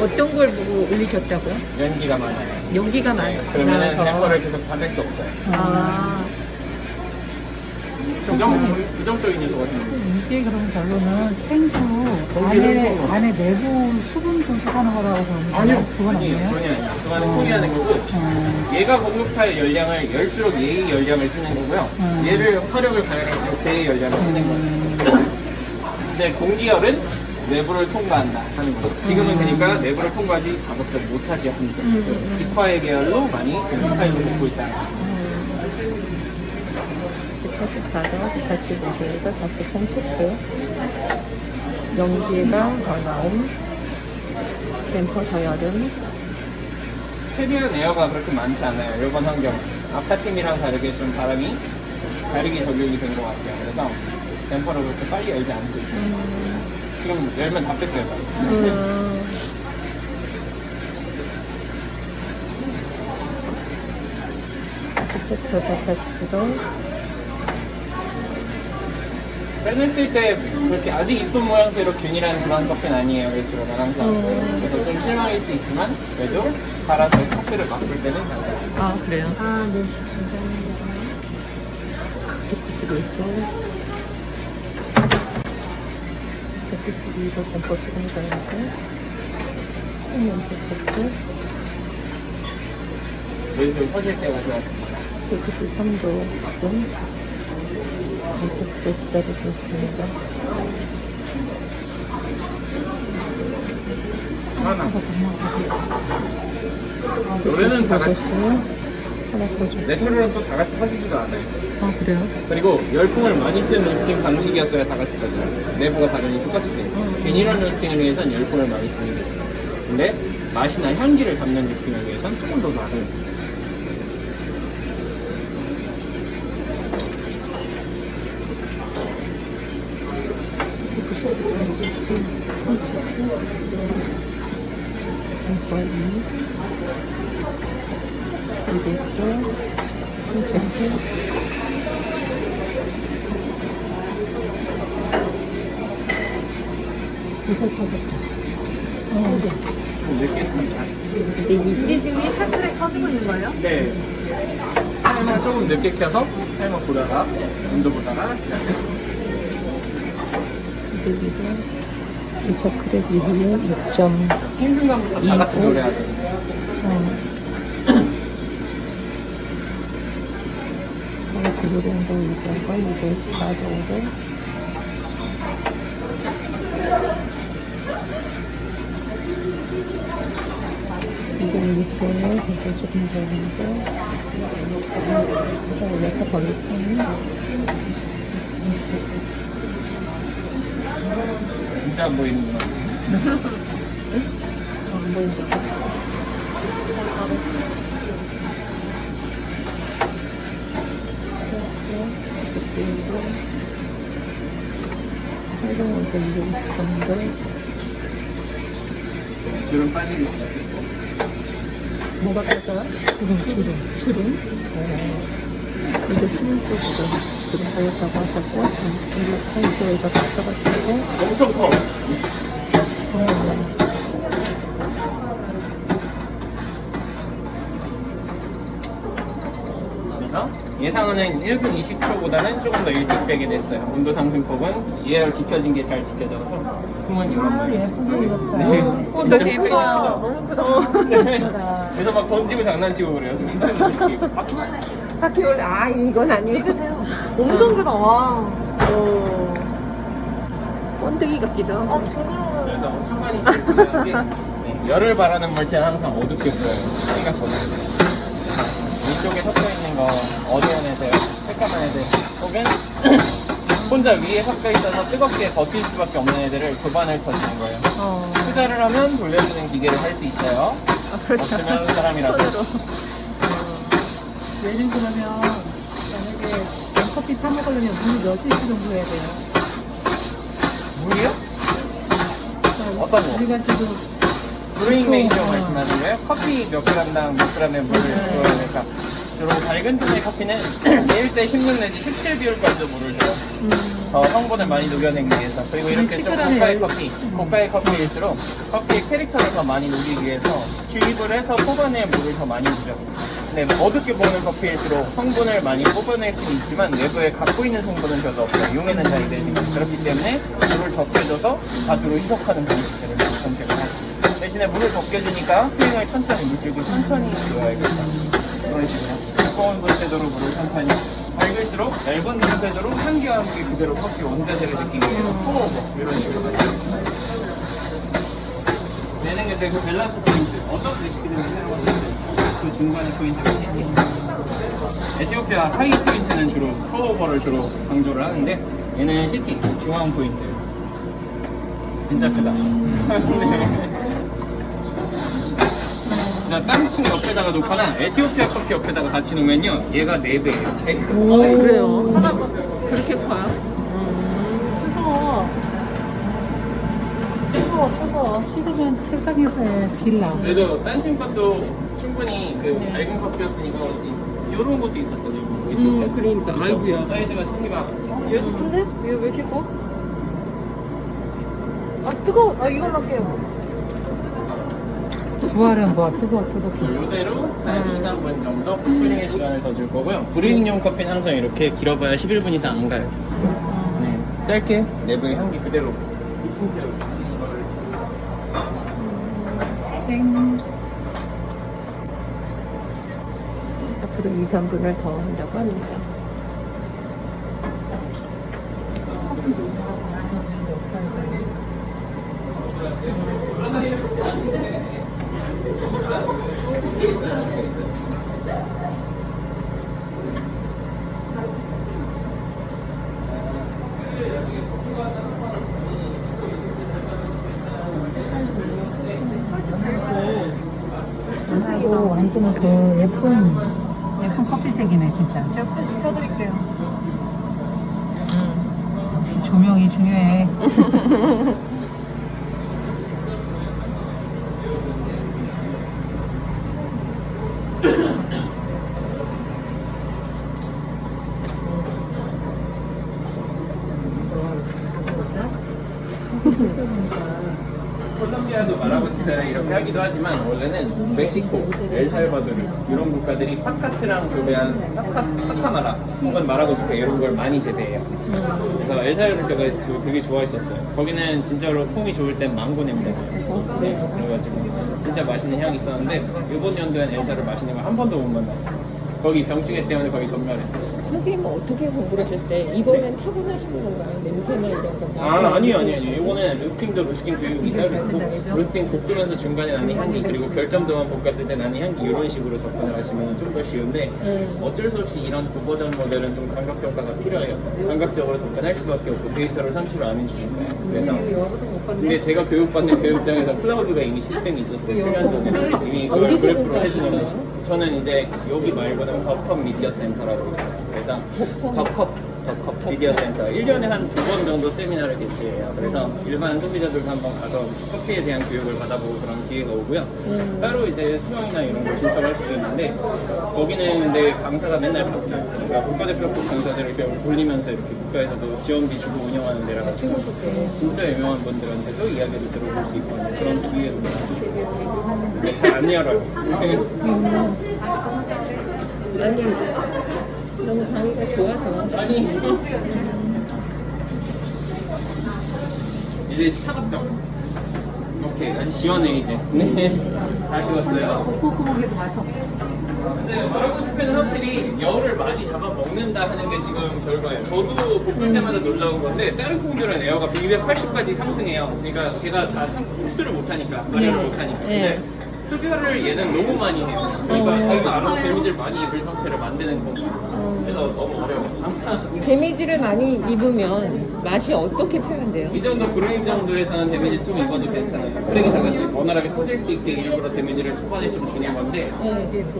어떤 걸 보고 올리셨다고요? 연기가 많아요. 연기가 많아서. 그러면은 템퍼를 계속 닫을 수 없어요. 아, 부정적인 요소가 좀 이게 그럼 결론은 생수 거기는 안에 내부 수분 조절하는 거라고 그러는 거예요? 그건 아니에요. 아니에요? 전혀 아니에요. 그거는 포기하는 거고 얘가 공급할 열량을 열수록 얘의 열량을 쓰는 거고요. 얘를 화력을 가열해서 제 열량을 쓰는 거예요. 근데 공기열은 내부를 통과한다 하는 거죠. 지금은 그러니까 내부를 통과하지 가급적 못하게 하는 거죠. 직화의 계열로 많이 지금 스타일을 입고 있다. 184도, 185도에서 다시 콩체크. 연기가 더 나옴. 댐퍼 저열음. 최대한 에어가 그렇게 많지 않아요. 이번 환경. 아까 팀이랑 다르게 좀 바람이 다르게 적용이 된 것 같아요. 그래서 댐퍼를 그렇게 빨리 열지 않고 있어요. 지금 열면 다 뺏겨요. 체크 180도. 빼냈을 때 그렇게 아주 이쁜 모양새로 균일한 그런 커피는 아니에요. 외수로는 항상. 그래서 좀 실망일 수 있지만 그래도 갈아서 커피를 맛볼 때는 괜찮아요. 아, 그래요? 아, 네. 감사합니다. 192도 댐퍼 수동자인데. 홍연체 체크. 외수 퍼질 때가 좋았습니다. 193도 좀 이쪽도 기다리고 있습니다. 하나. 노래는 다 같이. 하나 더 줘. 내추럴은 또 다 같이 퍼지지도 않아요. 아, 그래요? 그리고 열풍을 많이 쓴 로스팅 방식이었어야 다 같이 퍼져요. 내부가 발현이 똑같이 돼요. 균일한 로스팅을 위해선 열풍을 많이 쓰는 거예요. 근데 맛이나 향기를 담는 로스팅을 위해선 조금 더 다른 이게 또 콘체트. 이거 타겠다. 이게 지금 이 샷트랙 커지고 있는 거예요? 네. 타이머 조금 늦게 켜서 타이머 보다가 온도 보다가 시작해요. 이 초콜릿 이후에 6점. 한 순간부터 다 같이 노래하죠. 다 같이 노래한다고 얘기한 거 204 정도. 이게 밑에 이게 조금 더 있는데 여기서 벌리스타는 진짜 안 보이는구나. 안 보인다. 활동원도 223도. 주름 빠지기 시작했고. 뭐가 빠져요? 주름. 이게 힘을 주름 빠졌다고 하셨고, 지금 이쪽에서 빠져가지고. 엄청 커. 그래서 예상하는 1분 20초보다는 조금 더 일찍 빼게 됐어요. 온도 상승폭은 예열 지켜진 게 잘 지켜져서 흥은 이런 말이 예쁘게 입었다. 네, 진짜 되게 스페이스 예쁘다. 크죠? 네. 그래서 막 던지고 장난치고 그래요. 그래서 이렇게 막 바퀴 원래, 이건 아니에요. 찍으세요. 엄청 크다, 와. 번데기 같기도 하고. 징그러워. 그래서 초반이 제일 중요한 게 열을 발하는 물체는 항상 어둡게 보여요. 생각보다. 위쪽에 섞여 있는 거 어두운 애들, 새까만 애들, 혹은 혼자 위에 섞여 있어서 뜨겁게 버틸 수밖에 없는 애들을 교반을 터지는 거예요. 투자를 하면 돌려주는 기계를 할 수 있어요. 없으면 사람이라도. 예를 들면 만약에 커피 타 먹으려면 물을 몇 cc 정도 해야 돼요? 물이요? 어떤 거? 우리가 지금 브루잉 레이시오 말씀하신 거예요? 커피 몇 그램당 몇 그램의 물을 줘야 될까? 주로 밝은 톤의 커피는 1대 16 내지 17비율까지도 물을 줘요. 더 성분을 많이 녹여내기 위해서. 그리고 이렇게 좀 고가의 커피일수록 커피의 캐릭터를 더 많이 녹이기 위해서 주입을 해서 뽑아낼 물을 더 많이 주죠. 근데 어둡게 보이는 커피일수록 성분을 많이 뽑아낼 수는 있지만 내부에 갖고 있는 성분은 별로 없어요. 용해는 잘 되지만. 그렇기 때문에 물을 적게 줘서 가수로 희석하는 방식들을 선택을 하죠. 대신에 물을 적게 주니까 스윙을 천천히, 물줄기 천천히 줘야겠다. 이런 식으로 두꺼운 물태도로 물을 천천히 밝을수록 얇은 물태도로 향기와 함께 그대로 커피 원자재를 느끼기 위해서 포오버 이런 식으로 내는 게 되고 밸런스 포인트 어떤 레시피들을 사용하는지 그 중간에 포인트가 시티 에티오피아 하이 포인트는 주로 포오버를 주로 강조를 하는데 얘는 시티 중앙 포인트 진짜 크다 네. 땅콩 옆에다가 놓거나 에티오피아 커피 옆에다가 같이 놓으면요 얘가 4배예요 차이가. 그래요? 그렇게 커요? 뜨거워. 식으면 세상에서의 딜라. 그래도 딴 팀 것도 충분히 그 맑은 커피였으니까 그렇지 이런 것도 있었잖아요 에티오피아. 그러니까. 그쵸? 아이고야. 사이즈가 차이가 얘도 큰데? 얘 왜 이렇게 커? 뜨거워. 이걸로 할게요. 부활은 뭐 뜨거워. 이대로 한 2, 3분 정도 쿨링의 시간을 더 줄 거고요. 브루잉용 커피는 항상 이렇게 길어봐야 11분 이상 안 가요. 네, 짧게 내부의 향기 그대로 깊은 채로 땡. 앞으로 2, 3분을 더 한다고 합니다. 이거 완전 그 예쁜 커피색이네 진짜. 몇 분 시켜드릴게요. 역시 조명이 중요해. 콜롬비아도 마라고치페라 이렇게 하기도 하지만 원래는 멕시코, 엘살바도르 이런 국가들이 파카스랑 교배한 파카마라 혹은 마라고치페 이런 걸 많이 재배해요. 그래서 엘살바도르가 되게 좋아했었어요. 거기는 진짜로 콩이 좋을 땐 망고 냄새가 나요. 네, 그래가지고 진짜 맛있는 향이 있었는데 이번 연도엔 엘살을 맛있는 걸 한 번도 못 만났어요. 거기 병충해 때문에 거기 전멸했어요. 선생님은 어떻게 공부를 하실 때 이거는 타고나시는 건가요? 냄새나 이런 거? 아니요. 이거는 로스팅도 로스팅 교육이 따로 있고 로스팅 볶으면서 중간에 나는 향기 그리고 결점도만 볶았을 때 나는 향기 이런 식으로 접근을 하시면 좀 더 쉬운데 어쩔 수 없이 이런 고버전 모델은 좀 감각 평가가 필요해요. 감각적으로 접근할 수밖에 없고 데이터를 산출을 안 해주는 거예요. 그래서 근데 제가 교육받는 교육장에서 클라우드가 이미 시스템이 있었어요. 7년 전에 이미 그걸 그래프로 해주는 저는 이제 여기 말고는 버컵 미디어 센터라고 있어요. 그래서 버컵 미디어 센터 1년에 한 2번 정도 세미나를 개최해요. 그래서 일반 소비자들도 한번 가서 커피에 대한 교육을 받아보고 그런 기회가 오고요. 따로 이제 수강이나 이런 걸 신청할 수도 있는데 거기는 근데 강사가 맨날 바뀌어요. 그러니까 국가대표급 강사들을 이렇게 돌리면서 이렇게 국가에서도 지원비 주고 운영하는 데라 가지고 진짜 유명한 분들한테도 이야기를 들어볼 수 있고 그런 기회도 많아요. 잘 안 열어요. 아니, 너무 강의가 좋아서. 아니 이제 차갑죠? 오케이 아주 시원해 이제. 네 다시 왔어요. 콧구멍에도 맡아. 근데 마라고치페는 확실히 열을 많이 잡아먹는다 하는 게 지금 결과예요. 저도 볶을 때마다 놀라운 건데 다른 콩들은 에어가 280까지 상승해요. 그러니까 걔가 다 흡수를 못하니까 발열을 못하니까. 근데 흡혈을 얘는 너무 많이 해요. 그러니까 자기가 알아서 데미지를 많이 입을 상태를 만드는 거고. 그래서 너무 어려워요. 데미지를 많이 입으면 맛이 어떻게 표현돼요? 이 정도 그루밍 정도에서는 데미지 좀 입어도 괜찮아요. 크랙이 다 같이 원활하게 터질 수 있게 일부러 데미지를 초반에 좀 주는 건데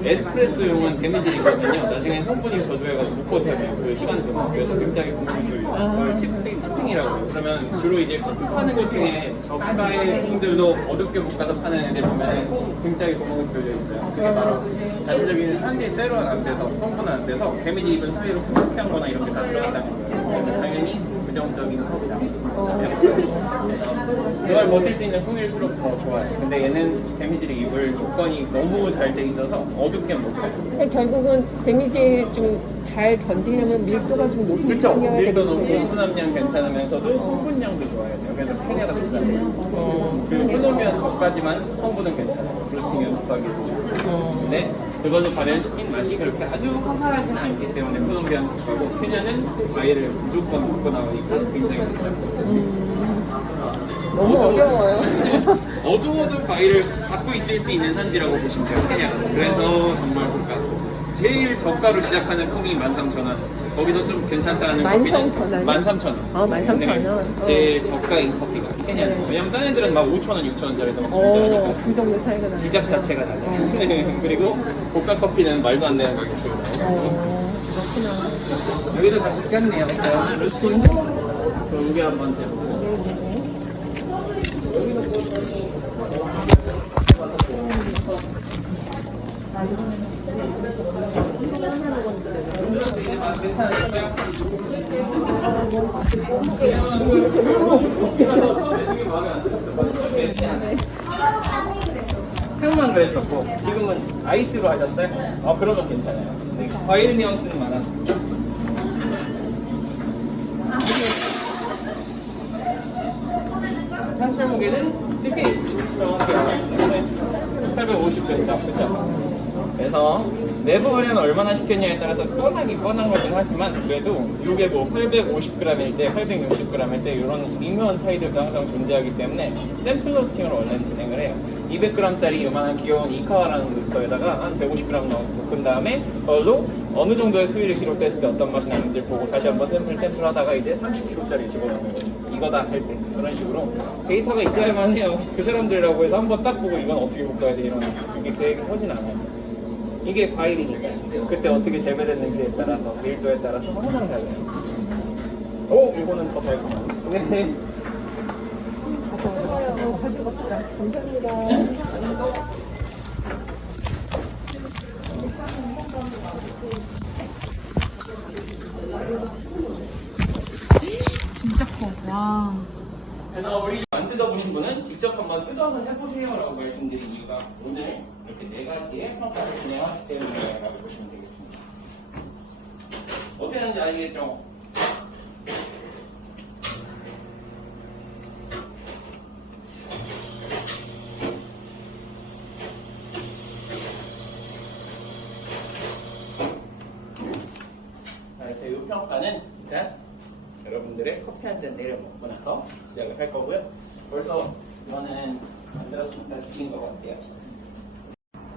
에스프레소용은 데미지거든요. 나중에 성분이 저조해가지고 못 버텨요. 그 시간 동안. 그래서 굉장히 공격이 뚫려요. 그걸 치핑이라고 해요. 그러면 주로 이제 커피 파는 것 중에 저가의 콩들도 어둡게 볶아서 파는 애들 보면 굉장히 구멍이 뚫려 있어요. 그게 바로 자체적인 산지 때로는 안 돼서 성분은 안 돼서 데미지 입은 사이로 스모키한 거나 이런 게 다 들어간다는 거죠. 그래서 당연히 부정적인 컵이 나오죠. 그래서 그걸 버틸 수 있는 콩일수록 더 좋아요. 근데 얘는 데미지를 입을 조건이 너무 잘 돼 있어서 어둡게 못 가요. 결국은 데미지 좀 잘 견디려면 밀도가 좀 높이 그렇죠. 생겨야 밀도 높고 되겠지. 수납량 괜찮으면서도 성분량도 좋아야 돼요. 그래서 케냐가 비싸요. 그 콜롬비아는 저까지만 성분은 괜찮아요. 로스팅 연습하기도 좋고. 근데 그걸로 발현시킨 맛이 그렇게 아주 화사하진 않기 때문에 콜롬비아는 저가고 케냐는 과일을 무조건 먹고 나오니까 굉장히 비싸요. 너무 어려워요. 어두워도 과일을 갖고 있을 수 있는 산지라고 보시면 돼요, 케냐가. 그래서 정말 고가. 제일 저가로 시작하는 콩이 13,000원. 거기서 좀 괜찮다는 커피는 13,000원? 13,000원. 13,000원. 제일 저가인 커피가 케냐는. 왜냐면 다른 애들은 막 5,000원, 6,000원짜리도 막 존재하니까. 그 정도 차이가 나요. 시작 자체가 달라요. 그리고 고가 커피는 말도 안 되는 가격대로 나오고. 그렇구나. 여기도 다 똑같네요. 자, 루틴. 여기 한번 해보고. 향만 그랬었고 지금은 아이스로 하셨어요? 그러면 괜찮아요. 네, 과일 뉘앙스는 많아서. 산출 무게는 쉽게 정확해요. 850 그렇죠? 그래서 내부 할인 얼마나 시켰냐에 따라서 뻔하긴 뻔한 거긴 하지만 그래도 이게 뭐 850g일 때, 860g일 때 이런 미묘한 차이들도 항상 존재하기 때문에 샘플 로스팅을 원래는 진행을 해요. 200g짜리 요만한 귀여운 이카와라는 루스터에다가 한 150g 넣어서 볶은 다음에 그걸로 어느 정도의 수위를 기록했을 때 어떤 맛이 나는지 보고 다시 한번 샘플 하다가 이제 30kg짜리 집어넣는 거죠. 이거다 할 때 그런 식으로 데이터가 있어야만 해요. 그 사람들이라고 해서 한번 딱 보고 이건 어떻게 볶아야 돼 이런 이게 계획이 서진 않아요. 이게 과일이니까 그때 어떻게 재배됐는지에 따라서 밀도에 따라서 항상 달라요. 이거는 더 달콤한. 네. 가져갑시다. 감사합니다. 진짜 커. 와. 그래서 우리 안 뜯어보신 분은 직접 한번 뜯어서 해보세요라고 말씀드린 이유가 오늘 이렇게 4가지의 평가를 진행하기 때문에라고 보시면 되겠습니다. 어떻게 하는지 아시겠죠? 자, 그래서 이 평가는 일단 여러분들의 커피 한 잔 내려 먹고 나서 시작을 할 거고요. 벌써 이거는 만들어주니까 뒤인 것 같아요.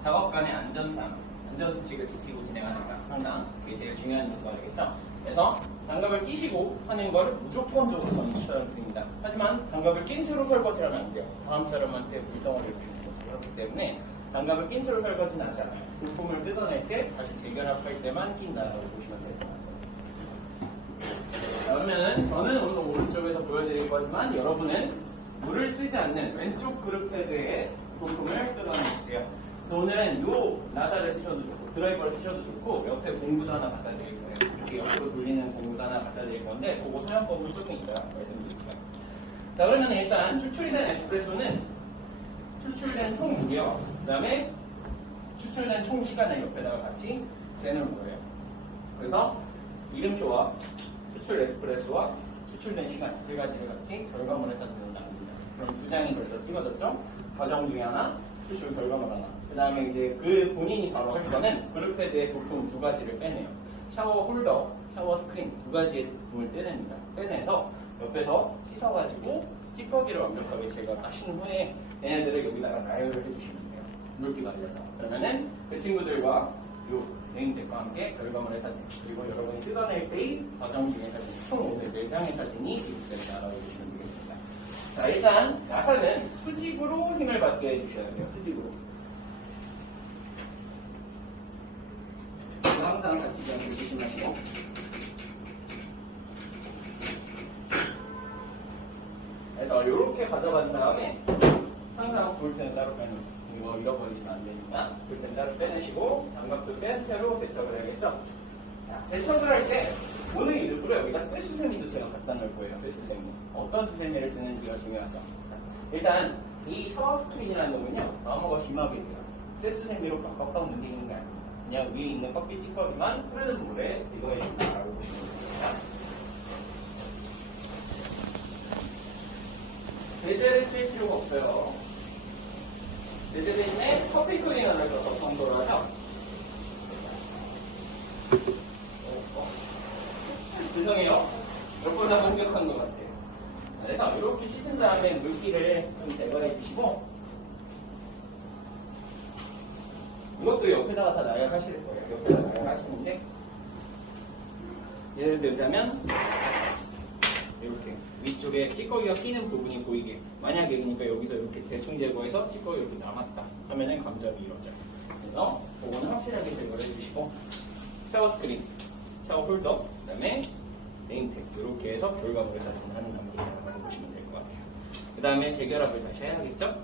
작업 간의 안전수칙을 지키고 진행하는가 항상 그게 제일 중요한 요소가 되겠죠. 그래서 장갑을 끼시고 하는 걸 무조건적으로 저는 추천드립니다. 하지만 장갑을 낀 채로 설거지를 하면 안 돼요. 다음 사람한테 물덩어리를 주고 그렇기 때문에 장갑을 낀 채로 설거지는 하지 않아요. 부품을 뜯어낼 때 다시 재결합할 때만 낀다라고 보시면 됩니다. 자, 그러면 저는 오늘 오른쪽에서 보여드릴 거지만 여러분은 물을 쓰지 않는 왼쪽 그룹 패드에 부품을 뜯어내주세요. 그래서 오늘은 요 나사를 쓰셔도 좋고 드라이버를 쓰셔도 좋고 옆에 공구도 하나 갖다 드릴 거예요. 이렇게 옆으로 돌리는 공구도 하나 갖다 드릴 건데 그거 사용법은 조금 이따 말씀드릴게요. 자, 그러면 일단 추출이 된 에스프레소는 추출된 총 무게와 그 다음에 추출된 총 시간을 옆에다가 같이 재놓을 거예요. 그래서 이름표와 추출 에스프레소와 추출된 시간 세 가지를 같이 결과물에다 적어납니다. 그럼 2장이 벌써 찍어졌죠? 과정 중에 하나, 추출 결과물 하나. 그 다음에 이제 그 본인이 바로 할 거는 그룹패드의 부품 2가지를 빼내요. 샤워 홀더, 샤워 스크린 2가지의 부품을 떼냅니다. 빼내서 옆에서 씻어가지고 찌꺼기를 완벽하게 제거하신 후에 얘네들을 여기다가 나열을 해주시면 돼요. 물기 말려서. 그러면은 그 친구들과 요 네임택과 함께 결과물의 사진 그리고 여러분이 뜯어낼 때의 과정 중의 사진 총 오늘 4장의 사진이 기록된다라고 보시면 되겠습니다. 자, 일단 나사는 수직으로 힘을 받게 해주셔야 돼요. 수직으로. 항상 같이 이렇게 조심하시고 그래서 이렇게 가져간 다음에 항상 볼트는 따로 빼놓으세요. 이거 잃어버리시면 안 되니까 볼트는 따로 빼내시고 장갑도 뺀 채로 세척을 해야겠죠. 자, 세척을 할 때 오늘 일부러 여기다 쇠수세미도 제가 갖다 놓을 거예요. 쇠수세미. 어떤 수세미를 쓰는지가 중요하죠. 자, 일단 이 샤워 스크린이라는 놈은요 마모가 심하게 돼요. 쇠수세미로 빡빡빡 문대는 게 아닙니다. 그냥 위에 있는 커피 찌꺼기만 흐르는 물에 제거해 준다라고 보시면 됩니다. 제재를 쓸 필요가 없어요. 제재 대신에 커피 클리너를 써서 청소를 하죠. 죄송해요. 몇보다 공격한 것 같아요. 그래서 이렇게 씻은 다음에 물기를 좀 제거해 주시고 이것도 옆에다가 다 나열하실 거예요. 옆에다 나열하시는데 예를 들자면 이렇게 위쪽에 찌꺼기가 끼는 부분이 보이게 만약에 그러니까 여기서 이렇게 대충 제거해서 찌꺼기 이렇게 남았다 하면은 감잡이 이러죠. 그래서 그거는 확실하게 제거를 해주시고 샤워 스크린, 샤워 홀더, 그 다음에 네임택 이렇게 해서 결과물을 사진하는 단계라고 보시면 될 것 같아요. 그 다음에 재결합을 다시 해야겠죠?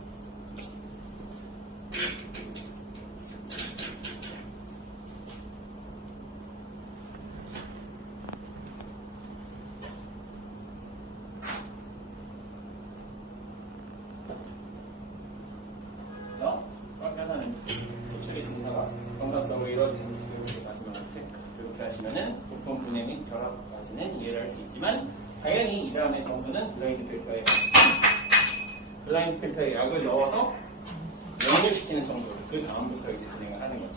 노출의 증사가 정상적으로 이루어지는 식으로 마지막 색 이렇게 하시면은 부품 분해 및 결합까지는 이해를 할 수 있지만 당연히 이 다음에 점수는 블라인드 필터에 약을 넣어서 연결시키는 정도로 그 다음부터 이제 진행을 하는 거죠.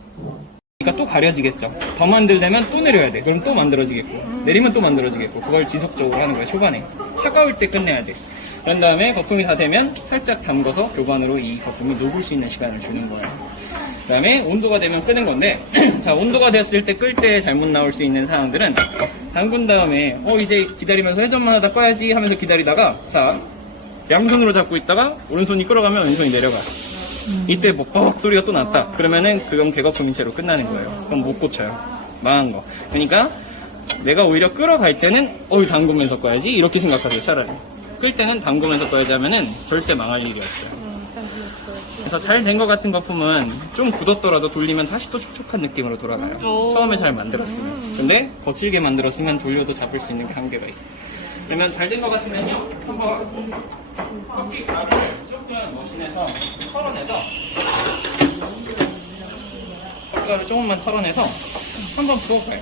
그러니까 또 가려지겠죠. 더 만들려면 또 내려야 돼. 그럼 또 만들어지겠고 내리면 또 만들어지겠고 그걸 지속적으로 하는 거예요. 초반에 차가울 때 끝내야 돼. 그런 다음에 거품이 다 되면 살짝 담궈서 교반으로 이 거품이 녹을 수 있는 시간을 주는 거예요. 그 다음에 온도가 되면 끄는 건데 자, 온도가 됐을 때 끌 때 잘못 나올 수 있는 상황들은 담근 다음에 이제 기다리면서 회전만 하다 꺼야지 하면서 기다리다가 자, 양손으로 잡고 있다가 오른손이 끌어가면 왼손이 내려가. 이때 뭐 뻑 소리가 또 났다. 그러면은 그건 개거품인 채로 끝나는 거예요. 그럼 못 고쳐요. 망한 거. 그러니까 내가 오히려 끌어갈 때는 담그면서 꺼야지 이렇게 생각하세요. 차라리. 끓 때는 담그면서 떠야지 하면은 절대 망할 일이 없죠. 그래서 잘 된 것 같은 거품은 좀 굳었더라도 돌리면 다시 또 촉촉한 느낌으로 돌아가요. 처음에 잘 만들었으면. 근데 거칠게 만들었으면 돌려도 잡을 수 있는 게 한계가 있어요. 그러면 잘 된 것 같으면요, 한번 커피 가루를 조금 머신해서 털어내서 커피 가루 조금만 털어내서 한번 부어봐요.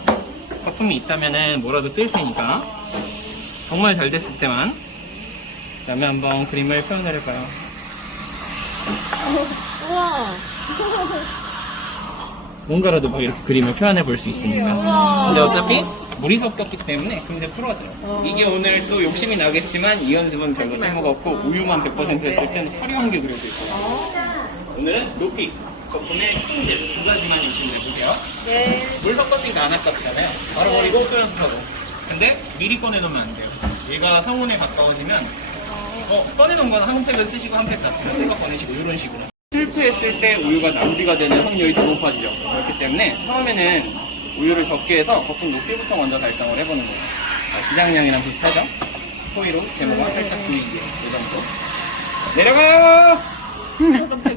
거품이 있다면은 뭐라도 뜰 테니까 정말 잘 됐을 때만 그 다음에 한번 그림을 표현을 해봐요. 우와. 뭔가라도 막 이렇게 그림을 표현해 볼 수 있으니까. 근데 어차피 물이 섞였기 때문에 금세 풀어져요. 이게 오늘 또 욕심이 나겠지만 이 연습은 별로 쓸모가 없고 우유만 100% 했을 때는 화려한 게 그려져 있어요. 오늘은 높이, 거품의 흰색 두 가지만 욕심 내보세요. 네. 물 섞었으니까 안 아깝잖아요. 바로 버리고 또 연습하고. 근데 미리 꺼내놓으면 안 돼요. 얘가 성운에 가까워지면 꺼내놓은 건 한 팩을 쓰시고 한 팩 놨으면 새거 꺼내시고 이런 식으로. 실패했을 때 우유가 낭비가 되는 확률이 더 높아지죠. 그렇기 때문에 처음에는 우유를 적게 해서 거품 높이부터 먼저 달성을 해보는 거예요. 자, 시장량이랑 비슷하죠? 호이로 제모가 살짝 보이게 이 정도. 내려가요!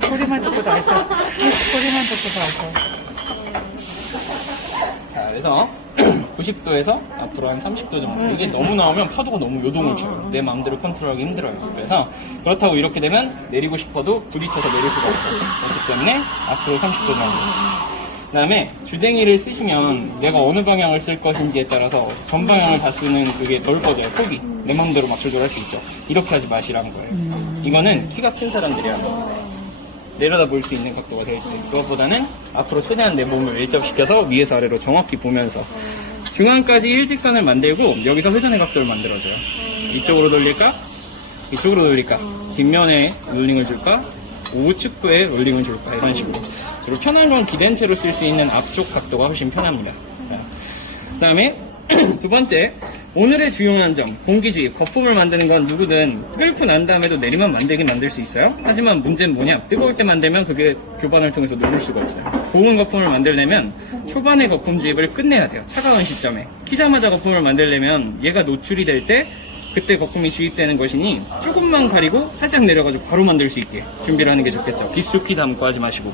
소리만 듣고도 아셔. 소리만 듣고도 아셔. 자, 그래서 90도에서 앞으로 한 30도 정도. 이게 너무 나오면 파도가 너무 요동을 쳐요. 내 마음대로 컨트롤하기 힘들어요. 그래서 그렇다고 이렇게 되면 내리고 싶어도 부딪혀서 내릴 수가 없어요. 그렇기 때문에 앞으로 30도 정도. 그 다음에 주댕이를 쓰시면 내가 어느 방향을 쓸 것인지에 따라서 전 방향을 다 쓰는 그게 넓어져요. 폭이. 내 마음대로 막 조절할 수 있죠. 이렇게 하지 마시라는 거예요. 이거는 키가 큰 사람들이 하는 거예요. 내려다 볼 수 있는 각도가 될 때 그것보다는 앞으로 최대한 내 몸을 밀접시켜서 위에서 아래로 정확히 보면서 중앙까지 일직선을 만들고 여기서 회전의 각도를 만들어줘요. 이쪽으로 돌릴까? 이쪽으로 돌릴까? 뒷면에 롤링을 줄까? 우측부에 롤링을 줄까? 이런 식으로. 그리고 편한 건 기댄 채로 쓸 수 있는 앞쪽 각도가 훨씬 편합니다. 그 다음에 두 번째, 오늘의 중요한 점, 공기주입. 거품을 만드는 건 누구든 끓고 난 다음에도 내리면 만들긴 만들 수 있어요. 하지만 문제는 뭐냐? 뜨거울 때 만들면 그게 교반을 통해서 누를 수가 없어요. 고운 거품을 만들려면 초반에 거품 주입을 끝내야 돼요. 차가운 시점에. 키자마자 거품을 만들려면 얘가 노출이 될 때 그때 거품이 주입되는 것이니 조금만 가리고 살짝 내려가지고 바로 만들 수 있게 준비를 하는 게 좋겠죠. 깊숙이 담고 하지 마시고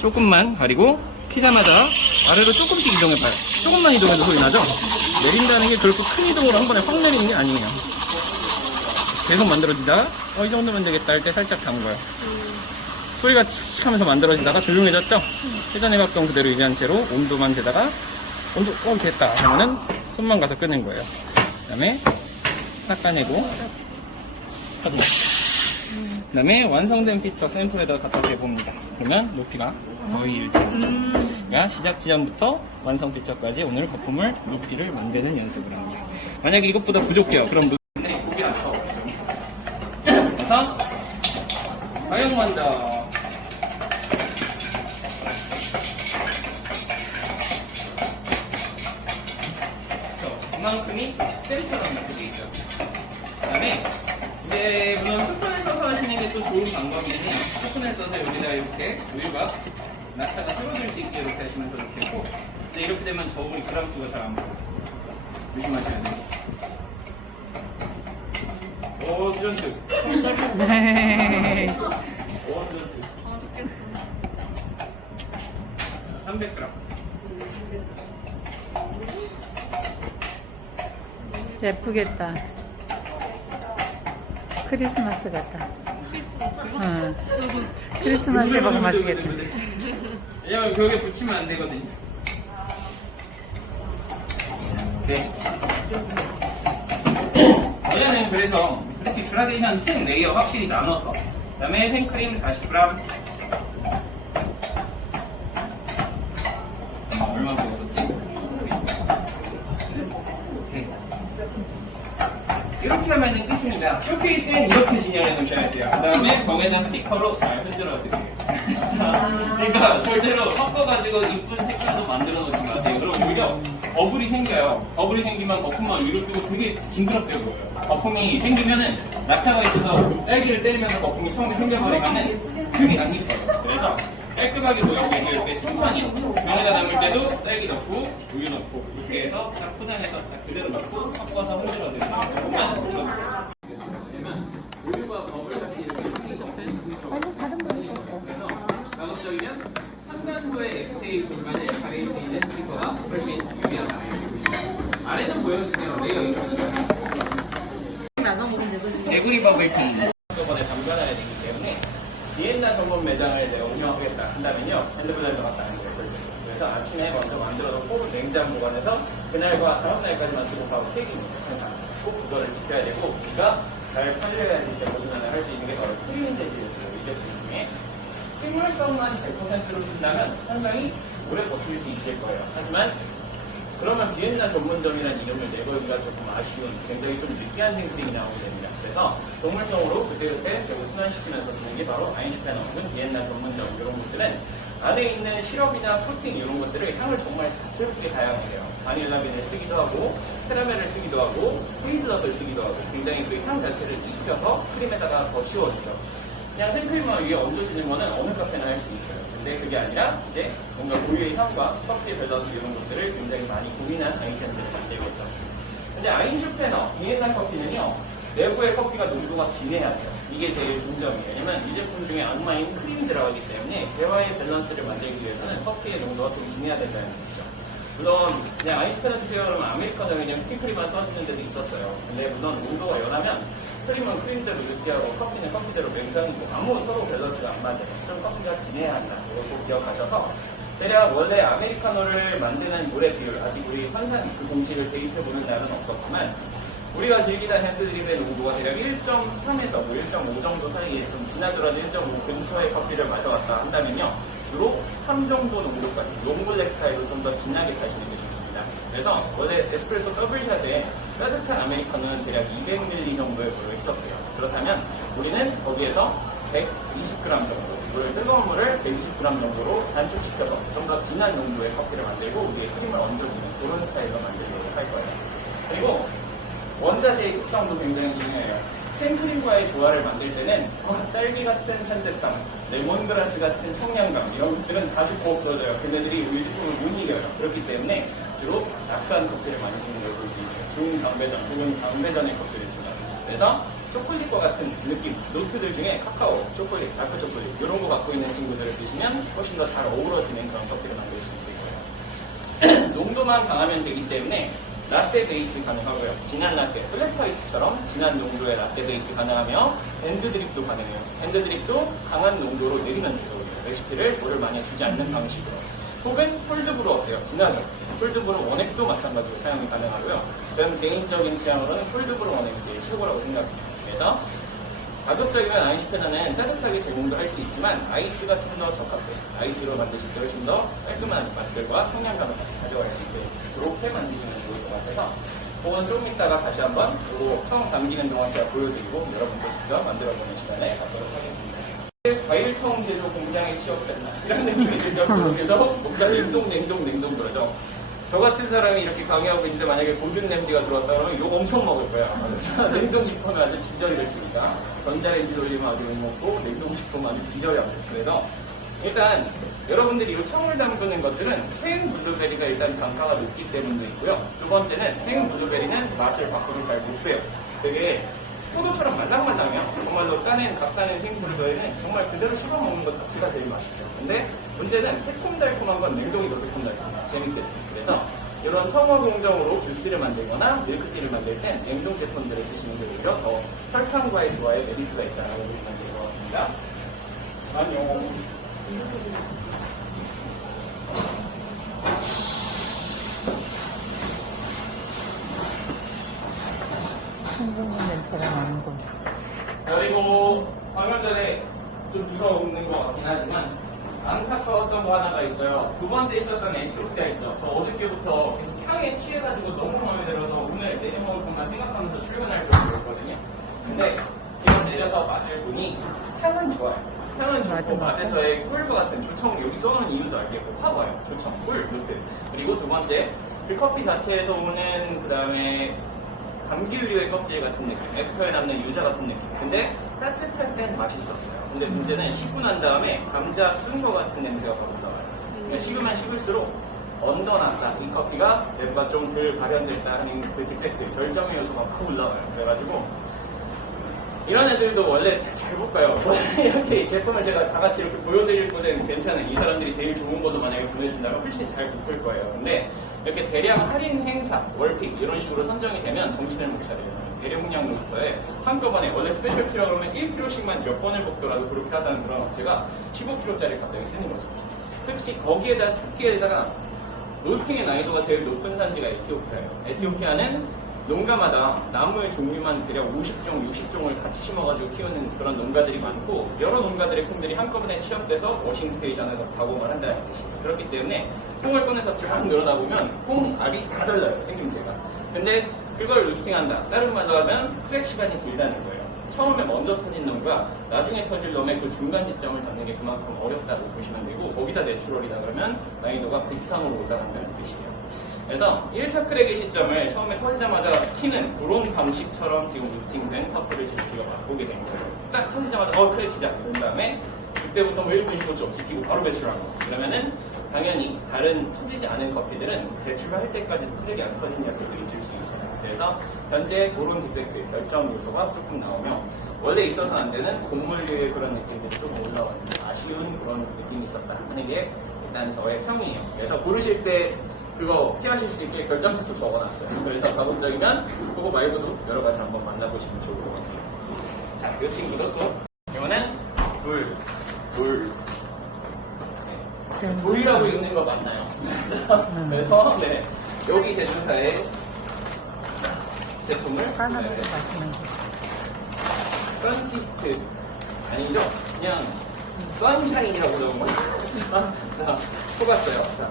조금만 가리고 키자마자 아래로 조금씩 이동해봐요. 조금만 이동해도 소리 나죠? 내린다는 게 결코 큰 이동으로 한 번에 확 내리는 게 아니에요. 계속 만들어지다가 이 정도면 되겠다 할 때 살짝 담궈요. 소리가 칙칙 하면서 만들어지다가 조용해졌죠? 회전의 각도는 그대로 유지한 채로 온도만 재다가 온도 됐다 하면은 손만 가서 끄는 거예요. 그 다음에 닦아내고 하지 마. 그 다음에 완성된 피처 샘플에다 갖다 대봅니다. 그러면 높이가 거의 일치하죠. 그러니까 시작 지점부터 완성 피처까지 오늘 거품을 높이를 만드는 연습을 합니다. 만약에 이것보다 부족해요. 그럼 높이는 고기 안 써. 그래서 가용 먼저 이만큼이 쌤처럼 이렇게 돼 있죠. 그 다음에 이제 물론 스푼을 써서 하시는 게 또 좋은 방법이니 스푼을 써서 여기다 이렇게 우유가 낙차가 떨어질 수 있게 이렇게 하시면 더 좋겠고, 근데 이렇게 되면 저울이 그람수가 잘 안 보여요. 조심하셔야 돼요. 오, 수전수. 네. 오, 수전수. 300g. 예쁘겠다. 크리스마스 같다. 응. 크리스마스에 먹으면 맛있겠다. 왜냐면 벽에 붙이면 안 되거든요. 네. 원래는 그래서 이렇게 그라데이션 층 레이어 확실히 나눠서, 그 다음에 생크림 40g. 얼마 먹었었지? 오케이. 이렇게 하면 끝입니다. 쇼케이스는 이렇게 진열해 놓으셔야 돼요. 그 다음에 거기에다 스티커로 잘 흔들어 드려요. 그러니까 절대로 섞어가지고 이쁜 색깔도 만들어 놓지 마세요. 그럼 오히려 버블이 생겨요. 버블이 생기면 거품만 위로 뜨고 되게 징그럽게 보여요. 거품이 생기면은 낙차가 있어서 딸기를 때리면서 거품이 처음에 생겨버리면은 되게 안 이뻐요. 그래서 깔끔하게 보일 수 있게 이렇게 천천히 병에다 담을 때도 딸기 넣고 우유 넣고 이렇게 해서 딱 포장해서 딱 그대로 넣고 섞어서 흔들어 드리면 개구리 버블티 한꺼번에 담가놔야 되기 때문에 비엔나 전문 매장을 내가 운영하겠다 한다면요 핸드블렌더 갖다 안 돼요. 그래서 아침에 먼저 만들어놓고 냉장 보관해서 그날과 다음 날까지만 쓰고 바로 폐기입니다. 항상 꼭 그거를 지켜야 되고 우리가 잘 팔려야지 재고 순환을 할 수 있는 게 바로 프리온 재질이었어요. 이 제품 중에 식물성만 100%로 쓴다면 상당히 오래 버틸 수 있을 거예요. 하지만 그러면 비엔나 전문점이라는 이름을 내걸기가 조금 아쉬운 굉장히 좀 느끼한 생크림이 나오게 됩니다. 그래서 동물성으로 그때그때 재고 순환시키면서 쓰는 게 바로 아인슈페너 혹은 비엔나 전문점 이런 것들은 안에 있는 시럽이나 코팅 이런 것들을 향을 정말 다채롭게 다양해요. 바닐라빈을 쓰기도 하고 캐러멜을 쓰기도 하고 헤이즐넛을 쓰기도 하고 굉장히 그 향 자체를 입혀서 크림에다가 더 씌워주죠. 그냥 생크림만 위에 얹어주는 거는 어느 카페나 할 수 있어요. 근데 그게 아니라 이제 뭔가 고유의 향과 커피의 밸런스 이런 것들을 굉장히 많이 고민한 아이템들을 만들고 있죠. 근데 아인슈페너, 비엔나 커피는요 내부의 커피가 농도가 진해야 돼요. 이게 되게 중점이에요. 왜냐면 이 제품 중에 악마인 크림이 들어가기 때문에 대화의 밸런스를 만들기 위해서는 커피의 농도가 좀 진해야 된다는 뜻이죠. 물론 그냥 아이스크림 드세요 그러면 아메리카노에 그냥 휘크림만 써주는 데도 있었어요. 근데 물론 농도가 연하면 크림은 크림대로 느끼하고 커피는 커피대로 맹강이고 아무 서로 밸런스가 안 맞아요. 좀 커피가 진해야 한다. 이걸 꼭 기억하셔서 대략 원래 아메리카노를 만드는 물의 비율 아직 우리 환산 그 공식을 대입해보는 날은 없었지만 우리가 즐기던 핸드드립의 농도가 대략 1.3에서 1.5 정도 사이에 좀 지나더라도 1.5 근처의 커피를 마셔왔다 한다면요. 주로 3 정도 농도까지 롱블랙 스타일로 좀 더 진하게 타시는 게 좋습니다. 그래서 원래 에스프레소 더블샷에 따뜻한 아메리카노는 대략 200ml 정도의 물을 했었고요. 그렇다면 우리는 거기에서 120g 정도 물을 뜨거운 물을 120g 정도로 단축시켜서 좀 더 진한 농도의 커피를 만들고 위에 크림을 얹어주는 그런 스타일로 만들려고 할 거예요. 그리고 원자재의 특성도 굉장히 중요해요. 생크림과의 조화를 만들 때는 딸기 같은 산뜻함, 레몬그라스 같은 청량감 이런 것들은 다시 꼭 없어져요. 그네들이 우리 제품을 못 이겨요. 그렇기 때문에 주로 약한 커피를 많이 쓰는 걸 볼 수 있어요. 중강배전 혹은 강배전의 커피를 쓰면. 그래서 초콜릿과 같은 느낌, 노트들 중에 카카오, 초콜릿, 다크 초콜릿 이런 거 갖고 있는 친구들을 쓰시면 훨씬 더 잘 어우러지는 그런 커피를 만들 수 있을 거예요. 농도만 강하면 되기 때문에 라떼 베이스 가능하고요. 진한 라떼, 플랫 화이트처럼 진한 농도의 라떼 베이스 가능하며 핸드드립도 가능해요. 핸드드립도 강한 농도로 내리면 되죠. 레시피를 물을 많이 주지 않는 방식으로. 혹은 콜드브루 어때요? 진하죠? 콜드브루 원액도 마찬가지로 사용이 가능하고요. 저는 개인적인 취향으로는 콜드브루 원액이 제일 최고라고 생각해요. 그래서 가격적이면 아인슈페너는 따뜻하게 제공도 할 수 있지만 아이스가 좀 더 적합해요. 아이스로 만드실 때 훨씬 더 깔끔한 맛들과 청량감을 같이 가져갈 수 있게 그렇게 만드시면 좋을 것 같아서 그건 조금 이따가 다시 한번 그리고 처음 담기는 동안 제가 보여드리고 여러분도 직접 만들어보는 시간에 갖도록 하겠습니다. 과일청 제조 공장에 취업했나 이런 느낌이 들죠. 그래서 뭔가 냉동 그러죠. 저 같은 사람이 이렇게 강의하고 있는데 만약에 골든 램지가 들어왔다 그러면 이거 엄청 먹을 거야. 냉동식품은 아주 지저리를 칩니다. 전자레인지 돌리면 아주 못 먹고 냉동식품은 아주 비저리합니다. 그래서 일단 여러분들이 이 청을 담그는 것들은 생 블루베리가 일단 단가가 높기 때문도 있고요. 두 번째는 생 블루베리는 맛을 밖으로 잘 못 빼요. 되게 포도처럼 말랑말랑해요. 정말로 각 따낸 생 블루베리는 정말 그대로 씹어 먹는 것 자체가 제일 맛있죠. 근데 문제는 새콤달콤한 건 냉동이 더 새콤달콤해요. 재밌겠죠. 그래서 이런 청어 공정으로 주스를 만들거나 밀크티를 만들 땐 냉동 제품들을 쓰시는 게 오히려 더 설탕과의 조화에 메리트가 있다고 보시면 될 것 같습니다. 안녕. 한국인 냄새가 나는군. 그리고 방금 전에 좀 두서없는 것 같긴 하지만 안타까웠던 거 하나가 있어요. 두 번째 있었던 엔트로피아 있죠. 저 어저께부터 계속 향에 취해가지고 너무 마음에 들어서 오늘 내일 먹을 것만 생각하면서 출근할 정도였거든요. 근데 지금 내려서 맛을 보니 향은 좋아요. 향은 좋고 맛에서의 꿀과 같은 조청 여기 써놓은 이유도 알겠고 확 와요. 조청, 꿀, 노트. 그리고 두 번째 그 커피 자체에서 오는 그 다음에 감귤류의 껍질 같은 느낌, 에스프에 남는 유자 같은 느낌. 근데 따뜻할 땐 맛있었어요. 근데 문제는 식고 난 다음에 감자 쓴 거 같은 냄새가 더 올라와요. 그러니까 식으면 식을수록 언더났다. 이 커피가 내부가 좀 덜 발현됐다 하는 그 디펙트, 결정의 요소가 확 올라와요. 그래가지고 이런 애들도 원래 잘 못 가요. 이렇게 이 제품을 제가 다 같이 이렇게 보여드릴 곳엔 괜찮은 이 사람들이 제일 좋은 것도 만약에 보내준다면 훨씬 잘 못 볼 거예요. 근데 이렇게 대량 할인 행사, 월픽 이런 식으로 선정이 되면 정신을 못 차려요. 대용량 로스터에 한꺼번에 원래 스페셜티라고 그러면 1kg씩만 몇 번을 먹더라도 그렇게 하다는 그런 업체가 15kg짜리 갑자기 쓰는 거죠. 특히 터키에다가 로스팅의 난이도가 제일 높은 산지가 에티오피아예요. 에티오피아는 농가마다 나무의 종류만 대략 50종, 60종을 같이 심어가지고 키우는 그런 농가들이 많고 여러 농가들의 콩들이 한꺼번에 취업돼서 워싱 스테이션에서 가공을 한다는 뜻이에요. 그렇기 때문에 콩을 꺼내서 쭉 늘어다 보면 콩알이 다 달라요, 생김새가. 근데 그걸 로스팅한다. 다른 말로 하면 크랙 시간이 길다는 거예요. 처음에 먼저 터진 놈과 나중에 터질 놈의 그 중간 지점을 잡는 게 그만큼 어렵다고 보시면 되고 거기다 내추럴이다 그러면 난이도가 극상으로 올라간다는 뜻이에요. 그래서 1차 크랙의 시점을 처음에 터지자마자 키는 그런 방식처럼 지금 로스팅된 퍼프를 우리가 맛보게 된 거예요. 딱 터지자마자 크랙 시작. 그런 다음에 그때부터 뭐 1분 15초 지키고 바로 배출하고 그러면은 당연히 다른 터지지 않은 커피들은 배출할 때까지도 크랙이 안 터진 녀석들이 있을 수 있어요. 그래서 현재 그런 디펙트, 결정 요소가 조금 나오며 원래 있어서는 안 되는 곡물류의 그런 느낌들이 조금 올라오는 아쉬운 그런 느낌이 있었다 하는 게 일단 저의 평이에요. 그래서 고르실 때 그거 피하실 수 있게 결정해서 적어놨어요. 그래서 가급적이면 그거 말고도 여러 가지 한번 만나보시면 좋을 것 같아요. 자, 이 친구도 또 이거는 돌이라고 읽는 거 맞나요? 그래서 네, 여기 제조사의 제품을 하나를 마시는 거. 선키스트 아니죠? 그냥 선샤인이라고 적은 거예요. 뽑았어요. 자,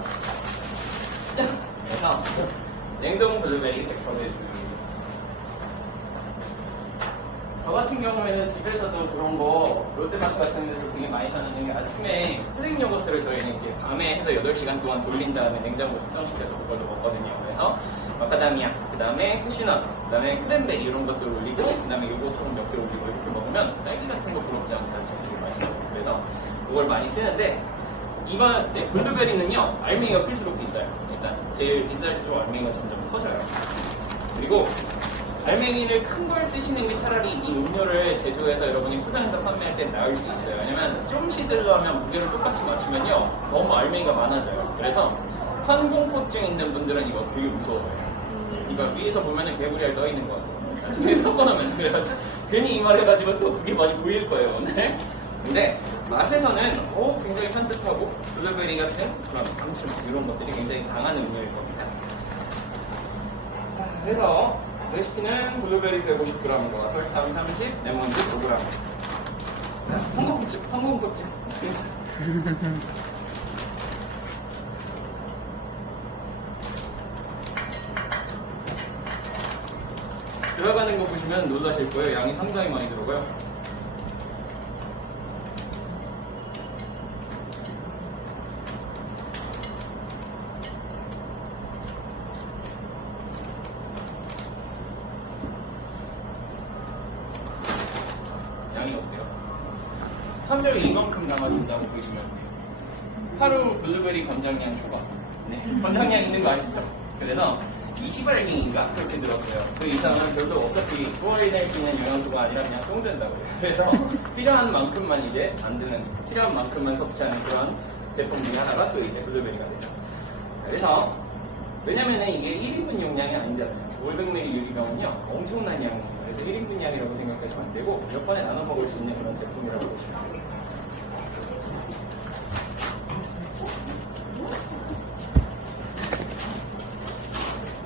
그래서 냉동 블루베리 100%. 저 같은 경우에는 집에서도 그런 거 롯데마트 같은 데서 되게 많이 사는 게 아침에 플레인 요거트를 저희는 이렇게 밤에 해서 8시간 동안 돌린 다음에 냉장고 숙성시켜서 그걸로 먹거든요. 그래서 마카다미아, 그 다음에 캐슈넛, 그 다음에 크랜베리 이런 것들 올리고 그 다음에 요거트 몇 개 올리고 이렇게 먹으면 딸기 같은 거 부럽지 않게 아침에 되게 맛있어요. 그래서 그걸 많이 쓰는데 이번 블루베리는요 알맹이가 클수록 비싸요. 일단 제일 비쌀수록 알맹이가 점점 커져요. 그리고 알맹이를 큰 걸 쓰시는 게 차라리 이 음료를 제조해서 여러분이 포장해서 판매할 때 나을 수 있어요. 왜냐면 좀 시들러면 무게를 똑같이 맞추면요 너무 알맹이가 많아져요. 그래서 환공포증 있는 분들은 이거 되게 무서워요. 이거 위에서 보면은 개구리알 떠 있는 거 나중에 섞어놓으면 그래가지고 괜히 이 말 해가지고 또 그게 많이 보일 거예요 오늘. 근데 맛에서는 굉장히 산뜻하고 블루베리 같은 그런 감칠맛 이런 것들이 굉장히 강한 음료일 겁니다. 그래서 레시피는 블루베리 150g과 설탕 30, 레몬즙 5g. 황공꽃즙. 들어가는 거 보시면 놀라실 거예요. 양이 상당히 많이 들어가요. 양이 어때요? 하루에 이만큼 남아준다고 보시면 돼요. 하루 블루베리 권장량 초과. 네, 권장량 있는 거 아시죠? 그래서 20알갱인가 그렇게 들었어요. 그 이상은 별로 어차피 소화해낼 수 있는 영양소가 아니라 그냥 똥 된다고요. 그래서 필요한 만큼만 이제 만드는, 필요한 만큼만 섭취하는 그런 제품 중에 하나가 또 이제 블루베리가 되죠. 그래서 왜냐면은 이게 1인분 용량이 아니잖아요. 500ml 유리병은요 엄청난 양이에요. 그래서 1인분 양이라고 생각하시면 안 되고 몇 번에 나눠 먹을 수 있는 그런 제품이라고 보시면 돼요.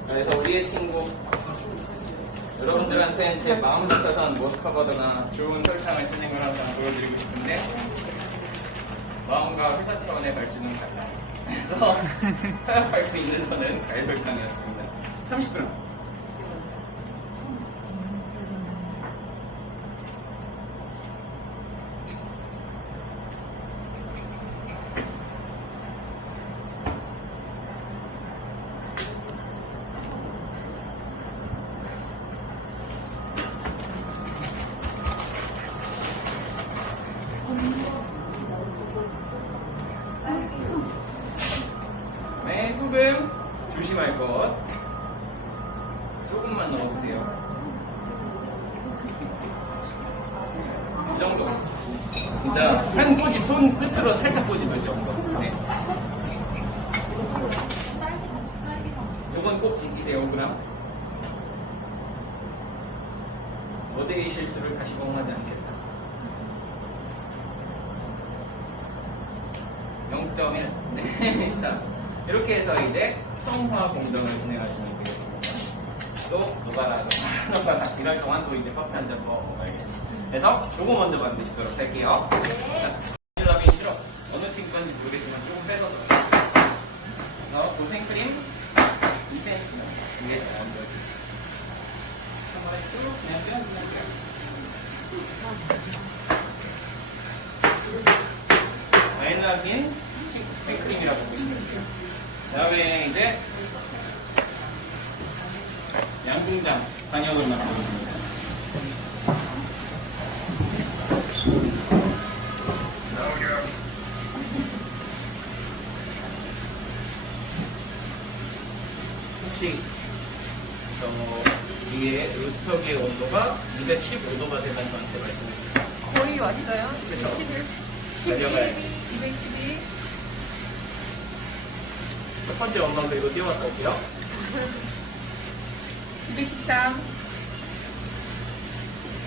그래서 우리의 친구 여러분들한테는 제 마음 같아서는 머스카버드나 좋은 설탕을 쓰는 걸 항상 보여드리고 싶은데 마음과 회사 차원의 발주는 달라요. 그래서 타협할 수 있는 선은 가열설탕이었습니다. 30g. 네, 소금 조심할 것. 조금만 넣어보세요. 이 정도. 진짜 한 꼬집 손 끝으로 살짝 꼬집을 정도. 네. 요건 꼭 지키세요, 5g. 어제의 실수를 다시 범하지 않겠다. 0.1. 네. 자, 이렇게 해서 이제 성화 공정을 진행하시면 되겠습니다. 또 노가라 이럴 동안 또 이제 커피 한 잔 더 먹어야겠습니다. 그래서 요거 먼저 만드시도록 할게요. 자, 라면 싫어. 어느 팀 건지 모르겠지만 조금 뺏어서 썼어요. 고생크림 2cm 위에 더 얹어주세요. 한 번에 쭉 그냥 떼어주면 돼요. 마일라빈 생크림이라고 보시면 돼요. 그 다음에 이제 양궁장 간역을 만들어줍니다. 혹시 저 뒤에 로스터기의 온도가 215도가 되면 저한테 말씀해 주세요. 거의 왔어요. 그렇죠? 11, 달려가야 212. 첫 번째 원방 그리고 띄워서 볼게요. 213.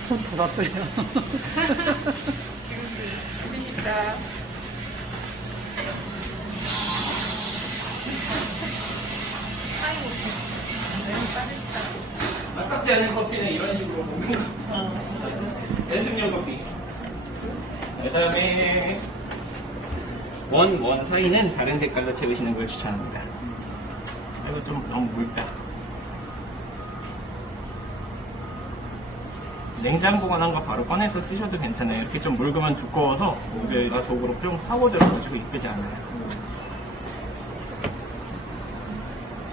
손 더 떨려. 214. 아깝지 않은 커피는 이런 식으로 보면 연습용 커피. 그 다음에 원 사이는 다른 색깔로 채우시는 걸 추천합니다. 이거 좀 너무 묽다. 냉장 보관한 거 바로 꺼내서 쓰셔도 괜찮아요. 이렇게 좀 묽으면 두꺼워서 목에가 속으로 좀 파고들어가지고 이쁘지 않아요.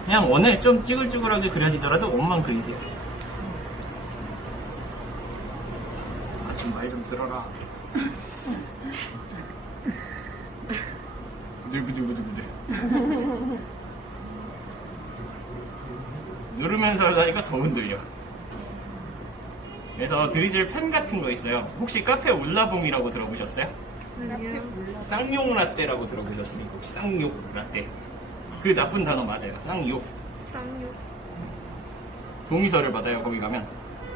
그냥 원을 좀 찌글찌글하게 그려지더라도 원만 그리세요. 좀 말 좀 들어라. 부들부들부들부들. 누르면서 하니까 더 흔들려. 그래서 드리즐 펜 같은 거 있어요. 혹시 카페 올라봉이라고 들어보셨어요? 쌍욕 라떼라고 들어보셨습니까? 혹시 쌍욕 라떼. 그 나쁜 단어 맞아요. 쌍욕. 쌍욕. 동의서를 받아요. 거기 가면.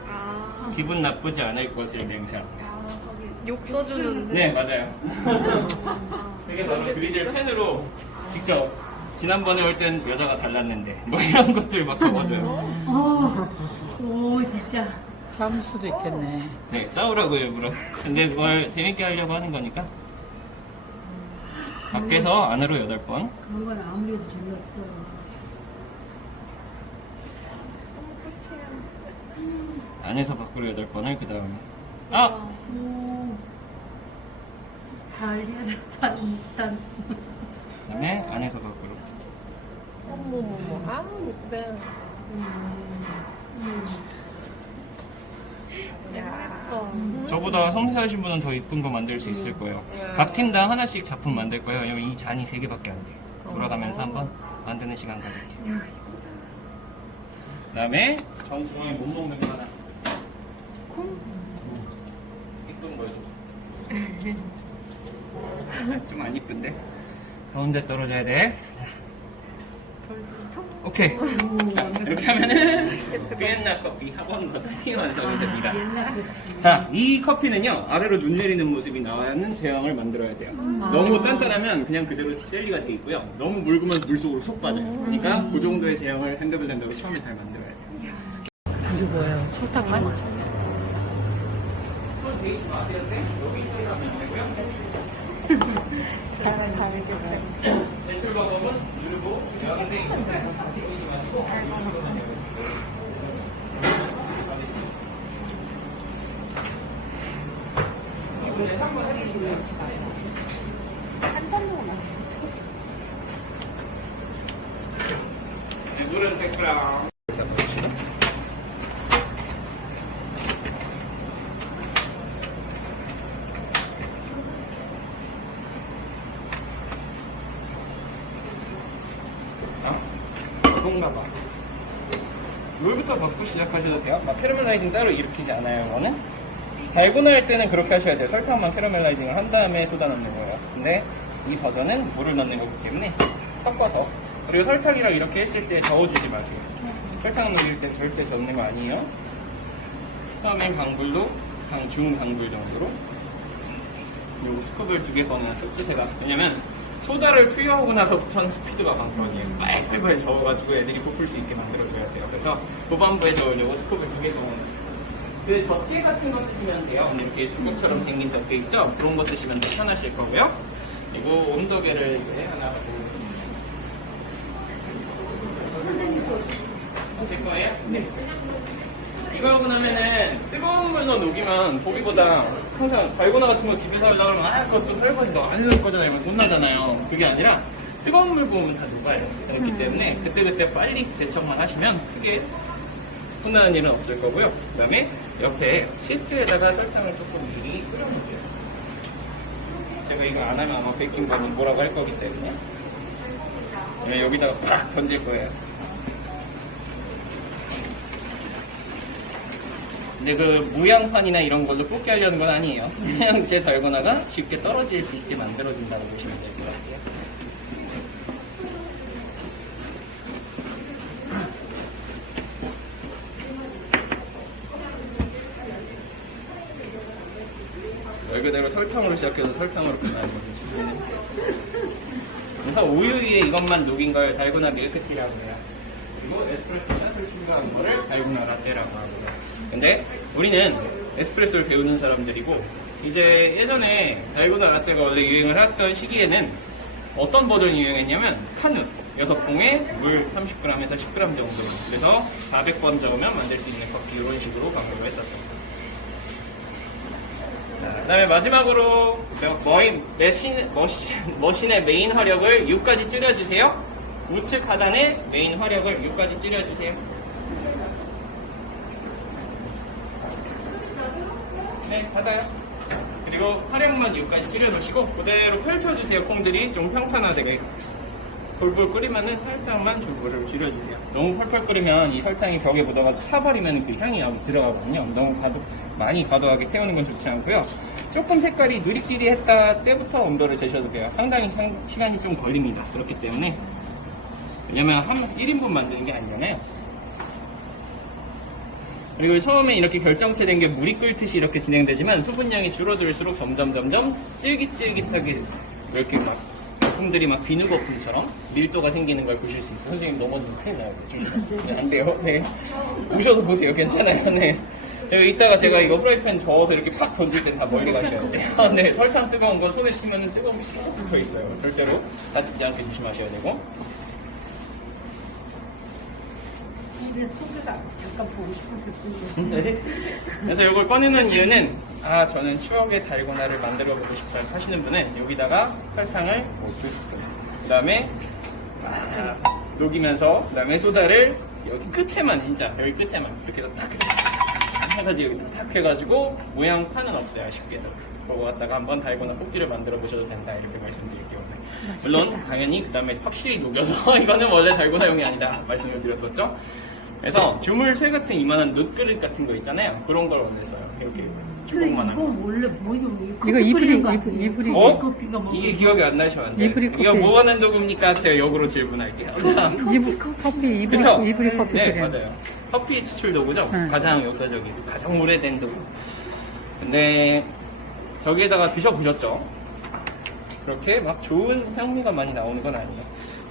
아, 기분 나쁘지 않을 것을 맹세합니다. 거기 욕 써주는데. 네, 맞아요. 그게 바로 드리즐 펜으로 직접 지난번에 올 땐 여자가 달랐는데 뭐 이런 것들 막 적어줘요. 오, 진짜. 싸울 수도 있겠네. 네, 싸우라고 일부러. 근데 그걸 재밌게 하려고 하는 거니까. 밖에서 안으로 8번. 그런 건 아무래도 재미없어. 안에서 밖으로 8번을 그 다음에. 아! 오. 달리야 일단. 그 다음에 안에서 밖으로. 어머머머. 아, 못돼. 저보다 섬세하신 분은 더 이쁜 거 만들 수 있을 거예요. 각 팀당 하나씩 작품 만들 거예요. 왜냐면 이 잔이 3개밖에 안 돼. 돌아가면서 한번 만드는 시간 가질게요. 그 다음에 정중앙에 못 먹는 거 하나. 콩? 이쁜 거죠. 좀 안 이쁜데? 가운데 떨어져야 돼. 오케이. 자, 이렇게 하면은 비엔나 커피 학원 버전이 완성이 됩니다. 자, 이 커피는요, 아래로 눈 내리는 모습이 나와는 제형을 만들어야 돼요. 너무 단단하면 그냥 그대로 젤리가 돼 있고요. 너무 묽으면 물속으로 속 빠져요. 그러니까 그 정도의 제형을 핸드블렌더로 처음에 잘 만들어야 돼요. 이게 뭐예요? 설탕만? 손 데이지 마세요, 네? 여기 들어가면 되고요. 대출 방법은 누르고 여기인데 이거 튀기지 마시고 누르기만 해요. 이번에 한번 해주시고요. 네, 물은 100g. 그런가 봐. 롤부터 받고 시작하셔도 돼요. 막 캐러멜라이징 따로 일으키지 않아요, 이거는. 달고나 할 때는 그렇게 하셔야 돼요. 설탕만 캐러멜라이징을 한 다음에 소다 넣는 거예요. 근데 이 버전은 물을 넣는 거기 때문에 섞어서. 그리고 설탕이랑 이렇게 했을 때 저어주지 마세요. 설탕 넣을 때 절대 저는 거 아니에요. 처음엔 강불로, 중강불 정도로. 요거 스쿱을 2개 꺼내놨어요, 제가. 왜냐면, 소다를 투여하고 나서부터는 스피드가 강건이에요. 빨리빨리 저어가지고 애들이 뽑을 수 있게 만들어줘야 돼요. 그래서 후반부에 저으려고 스쿱을 2개 꺼내놨어요. 그 젖게 같은 거 쓰시면 돼요. 이렇게 중국처럼 생긴 젖게 있죠? 그런 거 쓰시면 더 편하실 거고요. 그리고 온도계를 이제 하나 하실 거예요? 네. 이거 하고 나면은 뜨거운 물로 녹이면 보기보다 항상 달고나 같은 거 집에서 하려고 하면 그것도 설거지 너 안 넣을 거잖아요. 못 나잖아요. 그게 아니라 뜨거운 물 부으면 다 녹아요. 그렇기 때문에 그때그때 빨리 세척만 하시면 크게 혼나는 일은 없을 거고요. 그 다음에 옆에 시트에다가 설탕을 조금 미리 끓여놓을게요. 제가 이거 안 하면 아마 베이킹 받으면 뭐라고 할 거기 때문에 여기다가 팍 던질 거예요. 근데 그 무양판이나 이런 걸로 뽑게 하려는 건 아니에요. 그냥 제 달고나가 쉽게 떨어질 수 있게 만들어준다고 보시면 될 것 같아요. 말 그대로 설탕으로 시작해서 설탕으로 끝나는 거죠. 그래서 우유 위에 이것만 녹인 걸 달고나 밀크티라고 해요. 그리고 에스프레소나 설탕한 거를 달고나 라떼라고 하고요. 근데 우리는 에스프레소를 배우는 사람들이고 이제 예전에 달고나 라떼가 원래 유행을 했던 시기에는 어떤 버전이 유행했냐면 카누 6봉에 물 30g에서 10g 정도, 그래서 400번 저으면 만들 수 있는 커피, 이런 식으로 광고를 했었죠. 그 다음에 마지막으로 머신의 메인 화력을 6까지 줄여주세요. 우측 하단의 메인 화력을 6까지 줄여주세요. 네, 받아요. 그리고 화력만 6까지 줄여놓으시고 그대로 펼쳐주세요. 콩들이 좀 평탄화되게. 볼볼 끓이면은 살짝만 물을 줄여주세요. 너무 펄펄 끓이면 이 설탕이 벽에 묻어가지고 타버리면 그 향이 여기 들어가거든요. 너무 많이 과도하게 태우는 건 좋지 않고요. 조금 색깔이 누리끼리 했다 때부터 온도를 재셔도 돼요. 상당히 시간이 좀 걸립니다. 그렇기 때문에, 왜냐면 1인분 만드는 게 아니잖아요. 그리고 처음에 이렇게 결정체된 게 물이 끓듯이 이렇게 진행되지만 수분량이 줄어들수록 점점 쫄깃쫄깃하게 이렇게 막 거품들이 막 비누 거품처럼 밀도가 생기는 걸 보실 수 있어요. 선생님 넘어지면 큰일 나요. 네, 안 돼요. 네. 오셔서 보세요. 괜찮아요. 네. 이따가 제가 이거 프라이팬 저어서 이렇게 팍 던질 땐 다 멀리 가셔야 돼요. 네, 설탕 뜨거운 거 손에 튀면 뜨거운 게 계속 붙어 있어요. 절대로 다치지 않게 조심하셔야 되고. 잠깐 보고 싶었을 뿐이에요. 네. 그래서 이걸 꺼내는 이유는 저는 추억의 달고나를 만들어 보고 싶어요 하시는 분은 여기다가 설탕을 2스푼, 그 다음에 녹이면서, 그 다음에 소다를 여기 끝에만, 진짜 여기 끝에만 이렇게 해서 탁 해가지고 여기 탁 해가지고 모양판은 없어요. 아쉽게도 그거 갖다가 한번 달고나 뽑기를 만들어 보셔도 된다, 이렇게 말씀드릴게요. 물론 당연히 그 다음에 확실히 녹여서 이거는 원래 달고나용이 아니다 말씀을 드렸었죠. 그래서 주물쇠 같은 이만한 놋그릇 같은 거 있잖아요. 그런 걸 원했어요. 이렇게 주걱만한 거. 원래 뭐 이거 이불이 이게 기억이 안 나셔. 안 돼. 이불이 이거 커피. 뭐 하는 도구입니까? 제가 역으로 질문할게요. 커피 그쵸? 이불이 커피 네, 그래. 맞아요. 커피 추출 도구죠. 응. 가장 역사적이고 가장 오래된 도구. 근데 저기에다가 드셔보셨죠? 그렇게 막 좋은 향미가 많이 나오는 건 아니에요.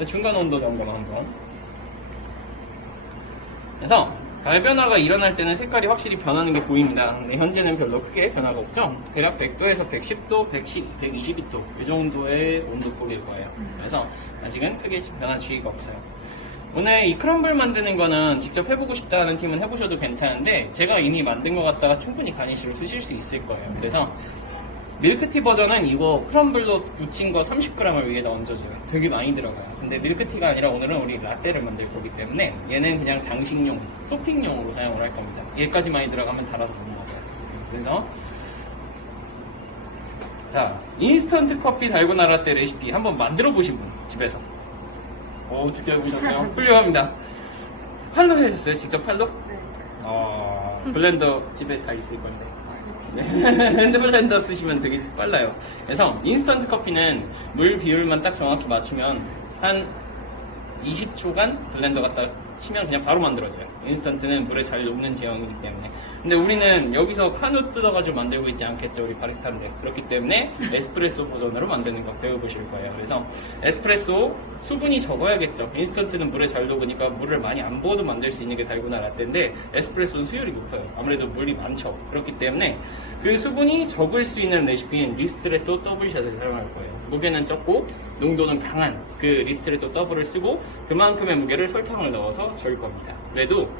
중간 온도 정도만 한번. 그래서 달 변화가 일어날 때는 색깔이 확실히 변하는 게 보입니다. 근데 현재는 별로 크게 변화가 없죠. 대략 100도에서 110도, 122도 이 정도의 온도꼴일 거예요. 그래서 아직은 크게 변화 주의가 없어요. 오늘 이 크럼블 만드는 거는 직접 해보고 싶다는 팀은 해보셔도 괜찮은데 제가 이미 만든 것 같다가 충분히 가니쉬로 쓰실 수 있을 거예요. 그래서 밀크티 버전은 이거 크럼블로 붙인 거 30g을 위에다 얹어줘요. 되게 많이 들어가요. 근데 밀크티가 아니라 오늘은 우리 라떼를 만들 거기 때문에 얘는 그냥 장식용, 토핑용으로 사용을 할 겁니다. 얘까지 많이 들어가면 달아서 못 먹어요. 그래서 자, 인스턴트 커피 달고나 라떼 레시피 한번 만들어 보신 분 집에서. 오, 직접 해보셨어요? 훌륭합니다. 팔로 하셨어요? 직접 팔로? 네. 블렌더 집에 다 있을 건데. 네. 핸드블렌더 쓰시면 되게 빨라요. 그래서 인스턴트 커피는 물 비율만 딱 정확히 맞추면 한 20초간 블렌더 갖다 치면 그냥 바로 만들어져요. 인스턴트는 물에 잘 녹는 제형이기 때문에. 근데 우리는 여기서 카누 뜯어가지고 만들고 있지 않겠죠, 우리 바리스타인데. 그렇기 때문에 에스프레소 버전으로 만드는 거 배워보실 거예요. 그래서 에스프레소 수분이 적어야겠죠. 인스턴트는 물에 잘 녹으니까 물을 많이 안 부어도 만들 수 있는 게 달고나 라떼인데 에스프레소는 수율이 높아요. 아무래도 물이 많죠. 그렇기 때문에 그 수분이 적을 수 있는 레시피인 리스트레토 더블샷을 사용할 거예요. 무게는 적고 농도는 강한 그 리스트레토 더블을 쓰고 그만큼의 무게를 설탕을 넣어서 절 겁니다. 그래도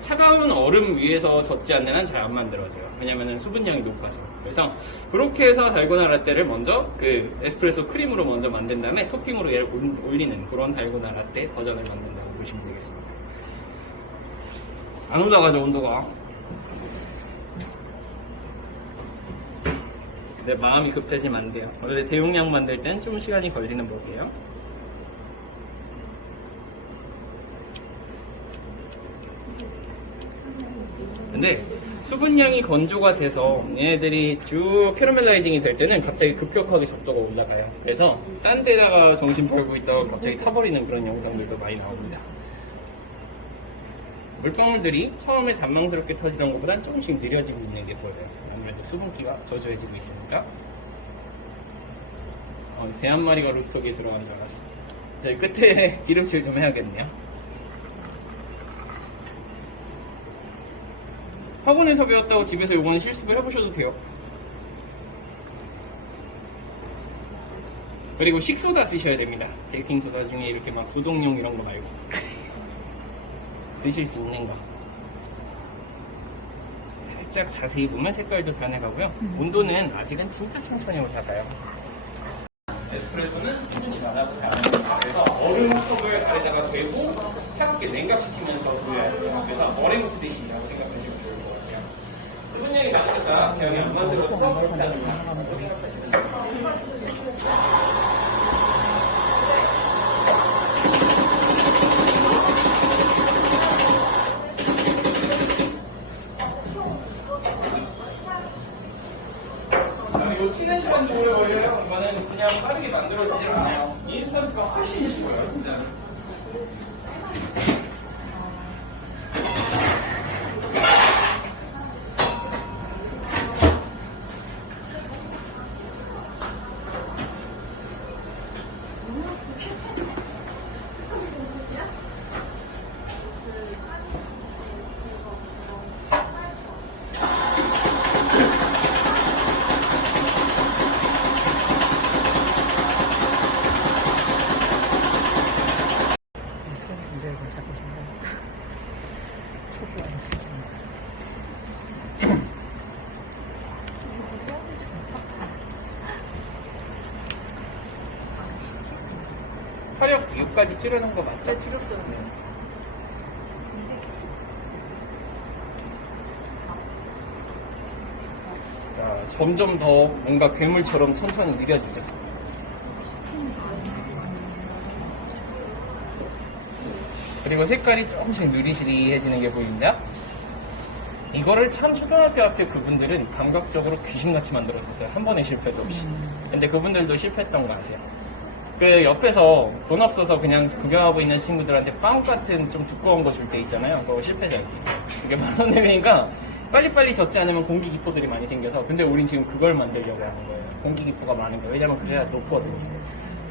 차가운 얼음 위에서 젓지 않는 한 잘 안 만들어져요. 왜냐면은 수분량이 높아서. 그래서 그렇게 해서 달고나 라떼를 먼저 그 에스프레소 크림으로 먼저 만든 다음에 토핑으로 얘를 올리는 그런 달고나 라떼 버전을 만든다고 보시면 되겠습니다. 안 올라가죠, 온도가. 내 마음이 급해지면 안 돼요. 원래 대용량 만들 땐 좀 시간이 걸리는 법이에요. 근데 수분량이 건조가 돼서 얘네들이 쭉 캐러멜라이징이 될 때는 갑자기 급격하게 속도가 올라가요. 그래서 딴 데다가 정신 팔고 있다가 갑자기 타버리는 그런 영상들도 많이 나옵니다. 물방울들이 처음에 잔망스럽게 터지던 것보단 조금씩 느려지고 있는 게 보여요. 아무래도 수분기가 저조해지고 있으니까. 새 한 마리가 로스터기에 들어간 줄 알았어요. 저희 끝에 기름칠 좀 해야겠네요. 학원에서 배웠다고 집에서 요거는 실습을 해보셔도 돼요. 그리고 식소다 쓰셔야 됩니다. 베이킹소다 중에 이렇게 막 소독용 이런 거 말고 드실 수 있는 거. 살짝 자세히 보면 색깔도 변해가고요. 온도는 아직은 진짜 천천히 올라가요. 에스프레소는 수분이 많아도 잘 안 됩니다. 그래서 얼음컵을 아래다가 대고 차갑게 냉각시키면서 돌려야 돼요. 그래서 머랭 스디시라고 생각하시면 좋을 것 같아요. 수분량이 많으니까 제형이 안 만들어서 일단은 생각하시면 돼요. 이거 치는 시간도 오래 걸려요. 이거는 그냥 빠르게 만들어지질 않아요. 인스턴트가 훨씬 쉬워요, 진짜. 화력 6까지 줄여놓은 거 맞죠? 줄였어요. 네. 자, 점점 더 뭔가 괴물처럼 천천히 느려지죠. 그리고 색깔이 조금씩 누리시리해지는 게 보입니다. 이거를 참 초등학교 앞에 그분들은 감각적으로 귀신같이 만들어줬어요. 한 번의 실패도 없이. 근데 그분들도 실패했던 거 아세요? 그 옆에서 돈 없어서 그냥 구경하고 있는 친구들한테 빵 같은 좀 두꺼운 거 줄 때 있잖아요. 그거 실패잖아요. 그게 만원 내니까 빨리빨리 젓지 않으면 공기 기포들이 많이 생겨서. 근데 우린 지금 그걸 만들려고 하는 거예요. 공기 기포가 많은 거예요. 왜냐면 그래야 높거든요.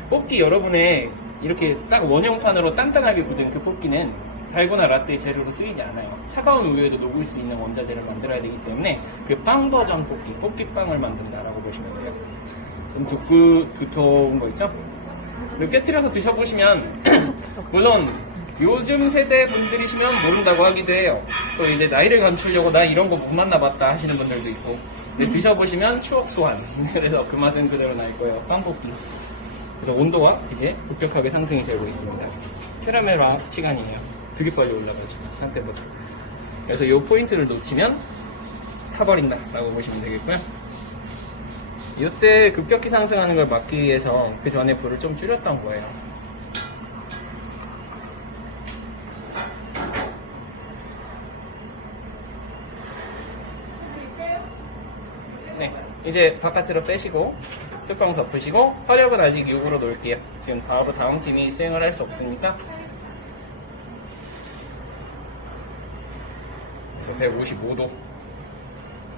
뽑기 여러분의 이렇게 딱 원형판으로 단단하게 굳은 그 뽑기는 달고나 라떼 재료로 쓰이지 않아요. 차가운 우유에도 녹을 수 있는 원자재를 만들어야 되기 때문에 그 빵 버전 뽑기빵을 만든다라고 보시면 돼요. 좀 두꺼운 거 있죠? 이렇게 깨트려서 드셔보시면 물론 요즘 세대 분들이시면 모른다고 하기도 해요. 또 이제 나이를 감추려고 나 이런 거 못 만나봤다 하시는 분들도 있고. 근데 드셔보시면 추억 또한. 그래서 그 맛은 그대로 날 거예요. 빵볶이. 그래서 온도가 이제 급격하게 상승이 되고 있습니다. 캐러멜화 시간이에요. 되게 빨리 올라가죠. 상태부터. 그래서 이 포인트를 놓치면 타버린다 라고 보시면 되겠고요. 이때 급격히 상승하는 걸 막기 위해서 그 전에 불을 좀 줄였던 거예요. 네, 이제 바깥으로 빼시고 뚜껑 덮으시고 화력은 아직 6으로 놓을게요. 지금 바로 다음 팀이 수행을 할 수 없으니까. 그래서 155도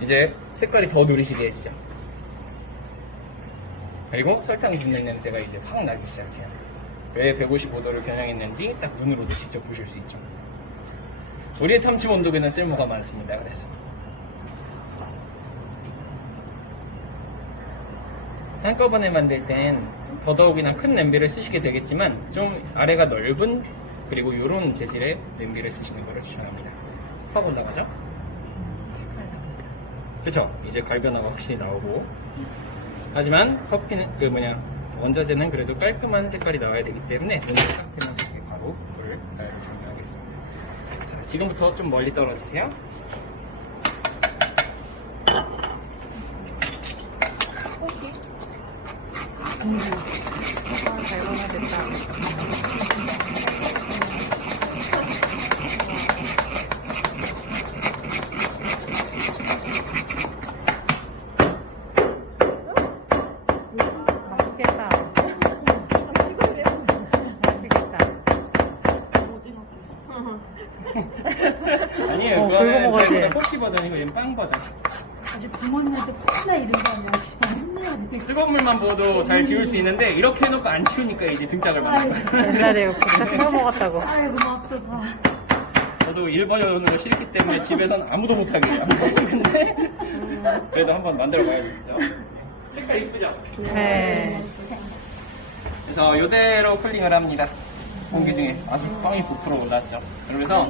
이제 색깔이 더 누리시게해지죠. 그리고 설탕 죽는 냄새가 이제 확 나기 시작해요. 왜 155도를 겨냥했는지 딱 눈으로도 직접 보실 수 있죠. 우리의 탐침 온도계는 쓸모가 많습니다. 그래서 한꺼번에 만들 땐 더더욱이나 큰 냄비를 쓰시게 되겠지만 좀 아래가 넓은 그리고 이런 재질의 냄비를 쓰시는 것을 추천합니다. 확 올라가죠? 그쵸? 이제 갈 변화가 확실히 나오고, 하지만 커피는 원자재는 그래도 깔끔한 색깔이 나와야 되기 때문에 오늘 상태만 이렇게 바로 불을 종료하겠습니다. 자, 지금부터 좀 멀리 떨어지세요. 잘 보내됐다. 맛있겠다. 맛있겠다. 아니에요. 긁어 먹어야지. 그거는 커피 버전이고 얘는 빵 버전. 아주 부모님한테 팍나 이런 거 하면 혼내야 돼. 뜨거운 물만 부어도 잘 지울 수 있는데 이렇게 해놓고 안 치우니까 이제 등짝을 맞는 거예요. 옛날에 국자 끓여 먹었다고. 아이고 맙소사. 저도 일 벌여놓는 거 싫기 때문에 집에선 아무도 못하게 해요. 근데 그래도 한번 만들어 봐야죠, 진짜. 색깔 이쁘죠? 네. 그래서 이대로 쿨링을 합니다. 공기 중에 아주 빵이 부풀어 올랐죠. 그러면서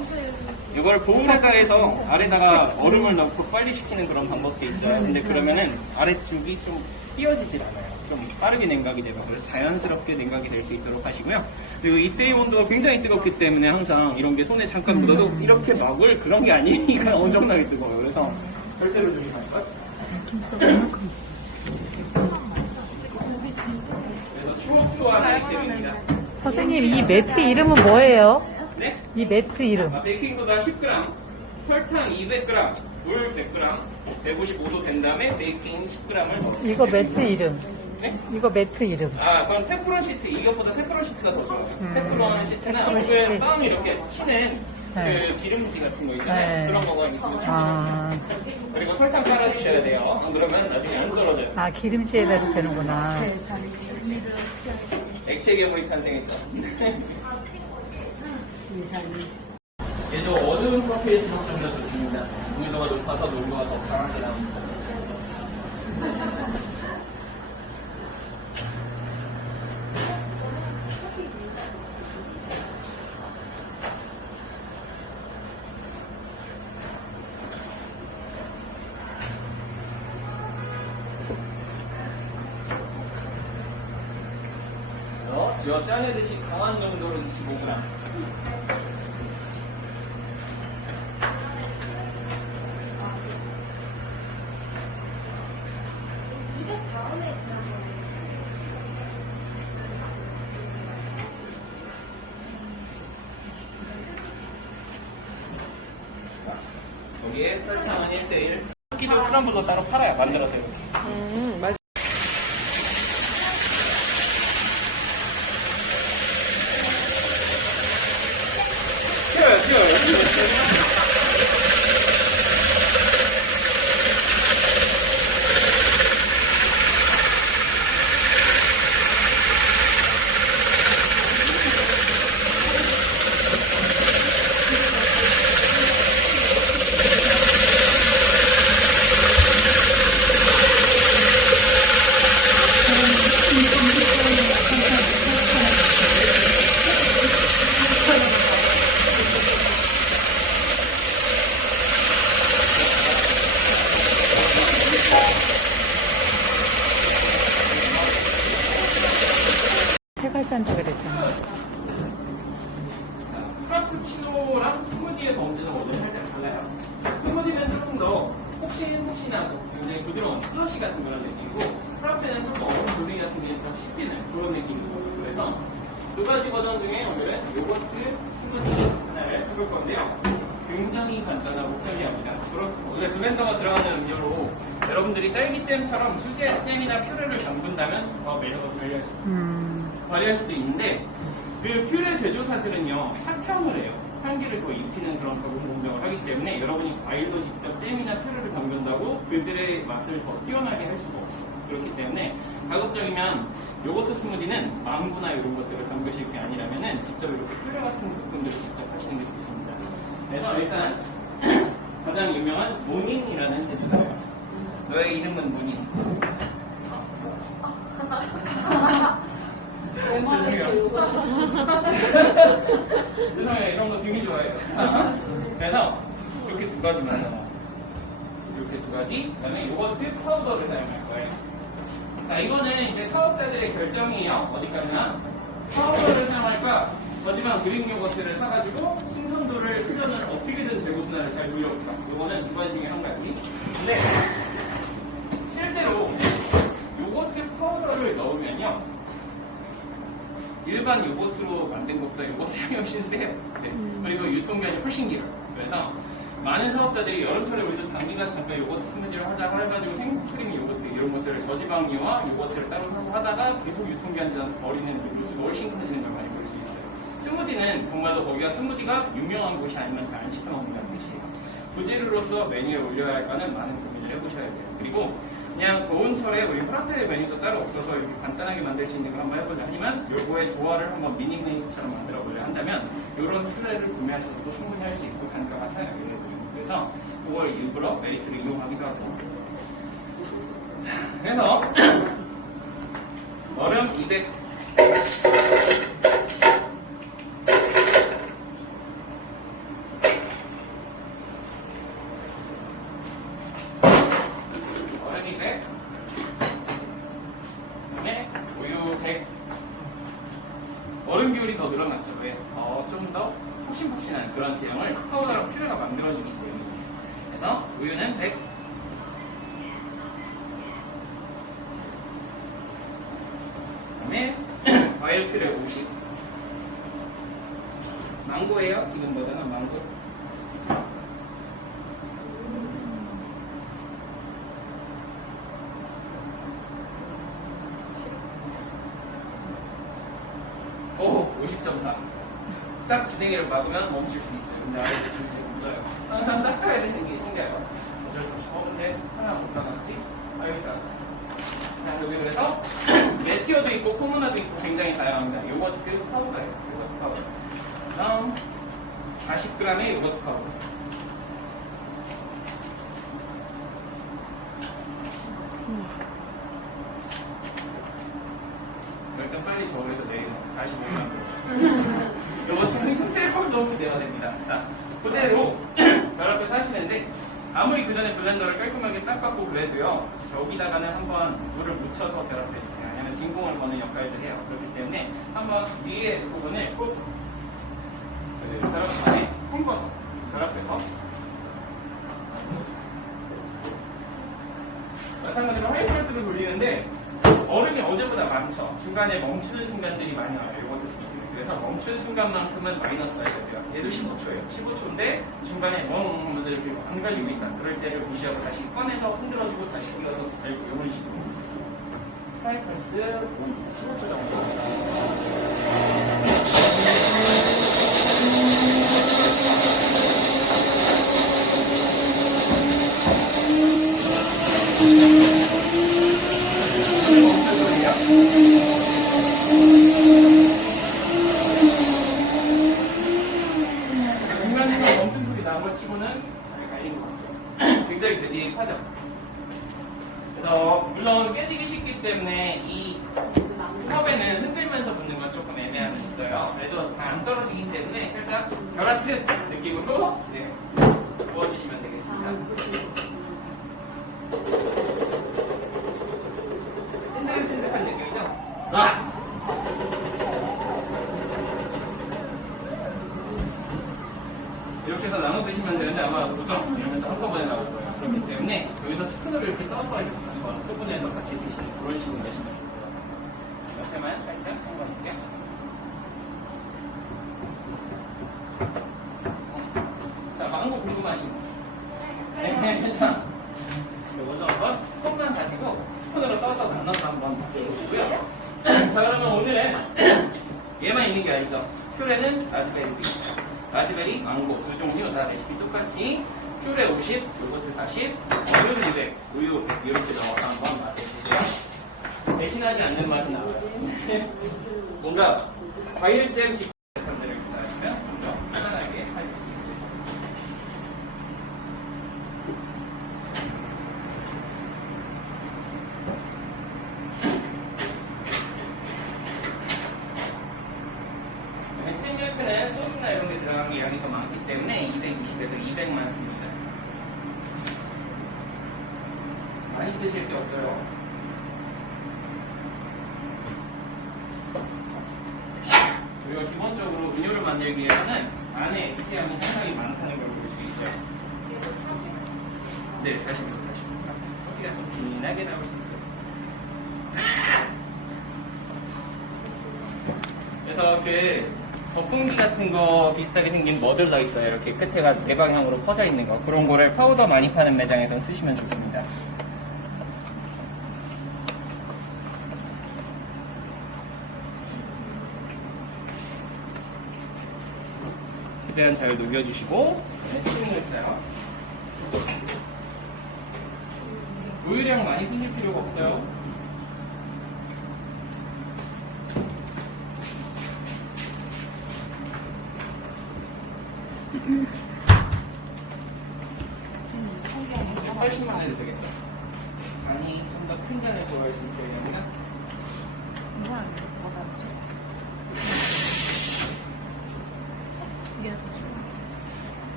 이걸 보온가에서 아래다가 얼음을 넣고 빨리 식히는 그런 방법도 있어요. 근데 그러면은 아래쪽이 좀 띄어지질 않아요. 좀 빠르게 냉각이 되고 그래서 자연스럽게 냉각이 될 수 있도록 하시고요. 그리고 이때의 온도가 굉장히 뜨겁기 때문에 항상 이런 게 손에 잠깐 묻어도 이렇게 막을 그런 게 아니니까 엄청나게 뜨거워요. 그래서 절대로 조심할 것. 그래서 초호수와 하기 때문입니다. 선생님, 이 매트 이름은 뭐예요? 네? 이 매트 이름. 베이킹소다 10g, 설탕 200g, 물 100g, 155도 된 다음에 베이킹 10g을 넣어요. 이거 매트 이름. 네? 이거 매트 이름. 아, 그럼 테프론 시트, 이것보다 테프론 시트가 더 좋아요. 테프론 시트는 테프론 그 시트. 빵 이렇게 치는 네. 그 기름지 같은 거 있잖아요. 네. 그런 거가 있으면 좋아요. 아, 그리고 설탕 깔아주셔야 돼요. 안 그러면 나중에 안 떨어져요. 아 기름치에다 이렇게 되는구나. 액체 괴물이 탄생했죠. 얘도 어두운 프로필일수록 좀 더 좋습니다. 온도가 높아서 농도가 더 강하게 나옵니다. 쥐어 짜내듯이 강한 농도로 25g. 여기에 설탕은 1:1. 쿠키도 크럼블도 따로 팔아요. 만들어서 이렇게. 맞아. 해갈산다 그랬잖아. 프라푸치노랑 스무디의 범죄는 오늘 살짝 달라요. 스무디는 조금 더 폭신폭신하고 굉장히 부드러운 슬러시 같은 그런 느낌이고 프라페는 조금 얼음 조개 같은 게 싹 씹히는 그런 느낌이거든요. 그래서 두 가지 버전 중에 오늘은 요거트 스무디 하나를 해볼 건데요. 굉장히 간단하고 편리합니다. 원래 블렌더가 들어가는 음료로 여러분들이 딸기잼처럼 수제잼이나 퓨레를 담근다면 더 매력을 발휘할 수도 있는데 그 퓨레 제조사들은요 착평을 해요. 향기를 더 입히는 그런 가공 공정을 하기 때문에 여러분이 과일도 직접 잼이나 퓨레를 담근다고 그들의 맛을 더 뛰어나게 할 수가 없어요. 그렇기 때문에 가급적이면 요거트 스무디는 망고나 이런 것들을 담그실 게 아니라면은 직접 이렇게 퓨레 같은 소품들을 직접 하시는 게 좋습니다. 그래서 일단 가장 유명한 모닝이라는 제주도예요. 너의 이름은 모닝. 죄송해요. 이런 거 되게 좋아해요. 그래서 이렇게 두 가지 만들어. 이렇게 두 가지. 그다음에 요거트 파우더를 사용할 거예요. 자, 이거는 이제 사업자들의 결정이에요. 어디까지나. 파우더를 사용할까? 거지만 그릭 요거트를 사가지고 신선도를 회전을 어떻게든 재고순환을 잘 돌려볼까? 이거는 두 가지 중에 한 가지. 근데 실제로 요거트 파우더를 넣으면요. 일반 요거트로 만든 것보다 요거트 향이 훨씬 세요. 네. 그리고 유통기한이 훨씬 길어요. 그래서 많은 사업자들이 여름철에 우리도 당분간 잠깐 요거트 스무디를 하자고 해가지고 생크림 요거트 이런 것들을 저지방류와 요거트를 따로 사고 하다가 계속 유통기한 지나서 버리는 뉴스가 훨씬 커지는 걸 많이 볼 수 있어요. 스무디는 정말로 거기가 스무디가 유명한 곳이 아니면 잘 안 시켜 먹는 곳이에요. 부지루로서 메뉴에 올려야 할까는 많은 고민을 해보셔야 돼요. 그리고 그냥 더운철에 우리 프라페 메뉴도 따로 없어서 이렇게 간단하게 만들 수 있는 걸 한번 해보려 하지만 요거의 조화를 한번 미니메이크처럼 만들어 보려 한다면 이런 플레이를 구매하셔도 충분히 할 수 있고 단가가 싸요. 그래서 그걸 일부러 메리트를 이용하기도 하죠. 자, 그래서 얼음 200 얼음 비율이 더 늘어났죠. 왜? 좀 더 폭신폭신한 그런 제형을 파우더랑 퓨레가 만들어주기 때문에. 그래서 우유는 100. 그다음에 과일 퓨레 50. 망고예요. 지금 버전은 망고. 오, 50.4. 딱 진행기를 막으면 멈출 수 있어요. 근데 아래도 지금 묻어요. 항상 닦아야 되는 게 생겨요. 어쩔 수 없이. 근데 하나 못 닦았지? 여기다. 자, 여기 그래서 메티어도 있고 코모나도 있고 굉장히 다양합니다. 요거트 파우더예요. 요거트 파우더. 그래서 40g의 요거트 파우더. 일단 빨리 저울에서 내리는 45g. 요거트는 좀 셀프를 넣고 내야 됩니다. 자, 그대로 결합해서 하시는데 아무리 그 전에 블렌더를 깔끔하게 닦았고 그래도요, 여기다가는 한번 물을 묻혀서 결합해주세요. 왜냐면 진공을 거는 역할도 해요. 그렇기 때문에 한번 위에 부분을 꼭 결합판에 헹궈서 결합해서 마찬가지로 하이프레스로 돌리는데 얼음이 어제보다 많죠. 중간에 멈추는 순간들이 많이 와요. 요거트 스무디. 그래서 멈추는 순간만큼은 마이너스 하셔야 돼요. 얘도 15초예요. 15초인데 중간에 멍 하면서 이렇게 안 갈리고 있다. 그럴 때를 무시하고 다시 꺼내서 흔들어주고 다시 끼워서 달고 이런 식으로. 하이프레스 15초 정도. 중간에서 멈춘 소리 나온 걸 치고는 잘 갈린 것 같아요. 굉장히 되직하죠. 그래서 물론 깨지기 쉽기 때문에 이 컵에는 흔들면서 붓는 건 조금 애매함이 있어요. 그래도 다 안 떨어지기 때문에 살짝 결합트 느낌으로 부어주시면 되겠습니다. 찐득찐득한 느낌이죠? 이렇게 해서 나눠 드시면 되는데 아마 보통 이러면서 한꺼번에 나올 거예요. 그렇기 때문에 여기서 스푼으로 이렇게 떠서 이렇게 한번 소분해서 같이 드시는 그런 식으로 드시면 좋고요. 옆에만 살짝 한번 볼게요. 자, 망고 궁금하신 거? 네, 자, 먼저 한번 컵만 가지고 스푼으로 떠서 나눠서 한번 드셔보시고요. 자, 그러면 오늘은 얘만 있는 게 아니죠. 퓨레는 라즈베리도 있어요. 라즈베리, 망고 두 종류 다 레시피 똑같이 퓨레 50, 요거트 40, 우유 200, 우유 100 이렇게 넣어서 한번 맛을 보세요. 대신하지 않는 맛이 나와요. 뭔가 과일잼 직관들을 기사하시면 좀 더 편안하게 하실 수 있어요. 스팀 밀크는 소스나 이런 게 들어간 게 양이 더 많기 때문에 220에서 200 많습니다. 많이 쓰실 게 없어요. 그리고 기본적으로 음료를 만들기 위해서는 안에 액체량이 상당히 많다는 걸 볼 수 있어요. 네, 40에서 40. 커피가 좀 진하게 나올 수 있고요. 그래서 그 거품기 같은 거 비슷하게 생긴 뭐 들어가 있어요. 이렇게 끝에가 네 방향으로 퍼져 있는 거. 그런 거를 파우더 많이 파는 매장에서 쓰시면 좋습니다. 최대한 잘 녹여주시고 스팅을 써요. 우유량 많이 쓰실 필요가 없어요. 한 80만 해도 되겠다. 잔이 좀 더 큰 잔을 좋아할 수 있어요. 그러면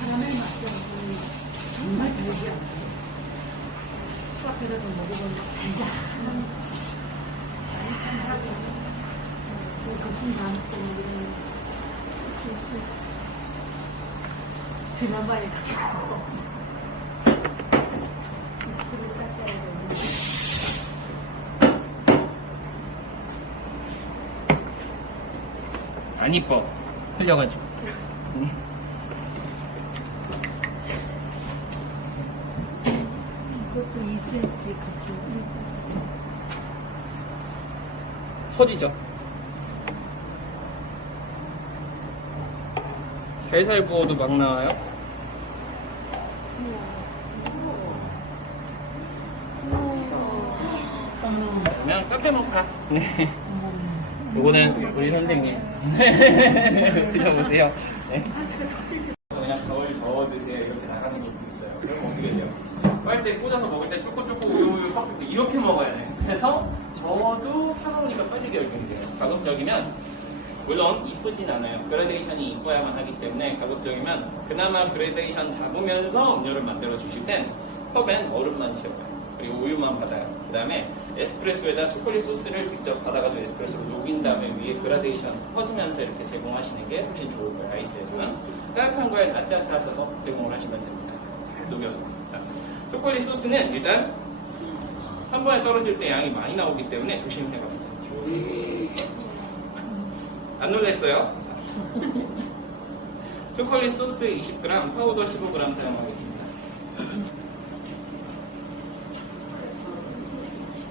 카라멜 맛이 정말 달지 않아요. 카페에서 먹어보면 달달한 사고 거품 담고 드라마에 가서 입술을 닦아야 되는데 안 이뻐. 흘려가지고. 그것도 있을지 그쪽 터지죠. 살살 부어도 막 나와요. 그러면 카페 모카. 네. 요거는 우리 선생님. 드셔보세요. 네. 그냥 저어 드세요. 이렇게 나가는 것도 있어요. 그러면 어떻게 돼요? 빨대 꽂아서 먹을 때 쪼꼬쪼꼬 우유 팍 이렇게 먹어야 돼. 그래서 저어도 차가우니까 빨리 결정돼요. 가급적이면 물론 이쁘진 않아요. 그라데이션이 이뻐야만 하기 때문에 가급적이면 그나마 그라데이션 잡으면서 음료를 만들어 주실 땐 컵엔 얼음만 채워요. 그리고 우유만 받아요. 그 다음에 에스프레소에다 초콜릿 소스를 직접 받아가지고 에스프레소로 녹인 다음에 위에 그라데이션 퍼지면서 이렇게 제공하시는 게 훨씬 좋을 거예요. 아이스에서는 따뜻한 거에 따뜻하셔서 제공을 하시면 됩니다. 잘 녹여서. 자, 초콜릿 소스는 일단 한 번에 떨어질 때 양이 많이 나오기 때문에 조심해 가보세요. 안 놀랬어요? 자. 초콜릿 소스 20g, 파우더 15g 사용하겠습니다.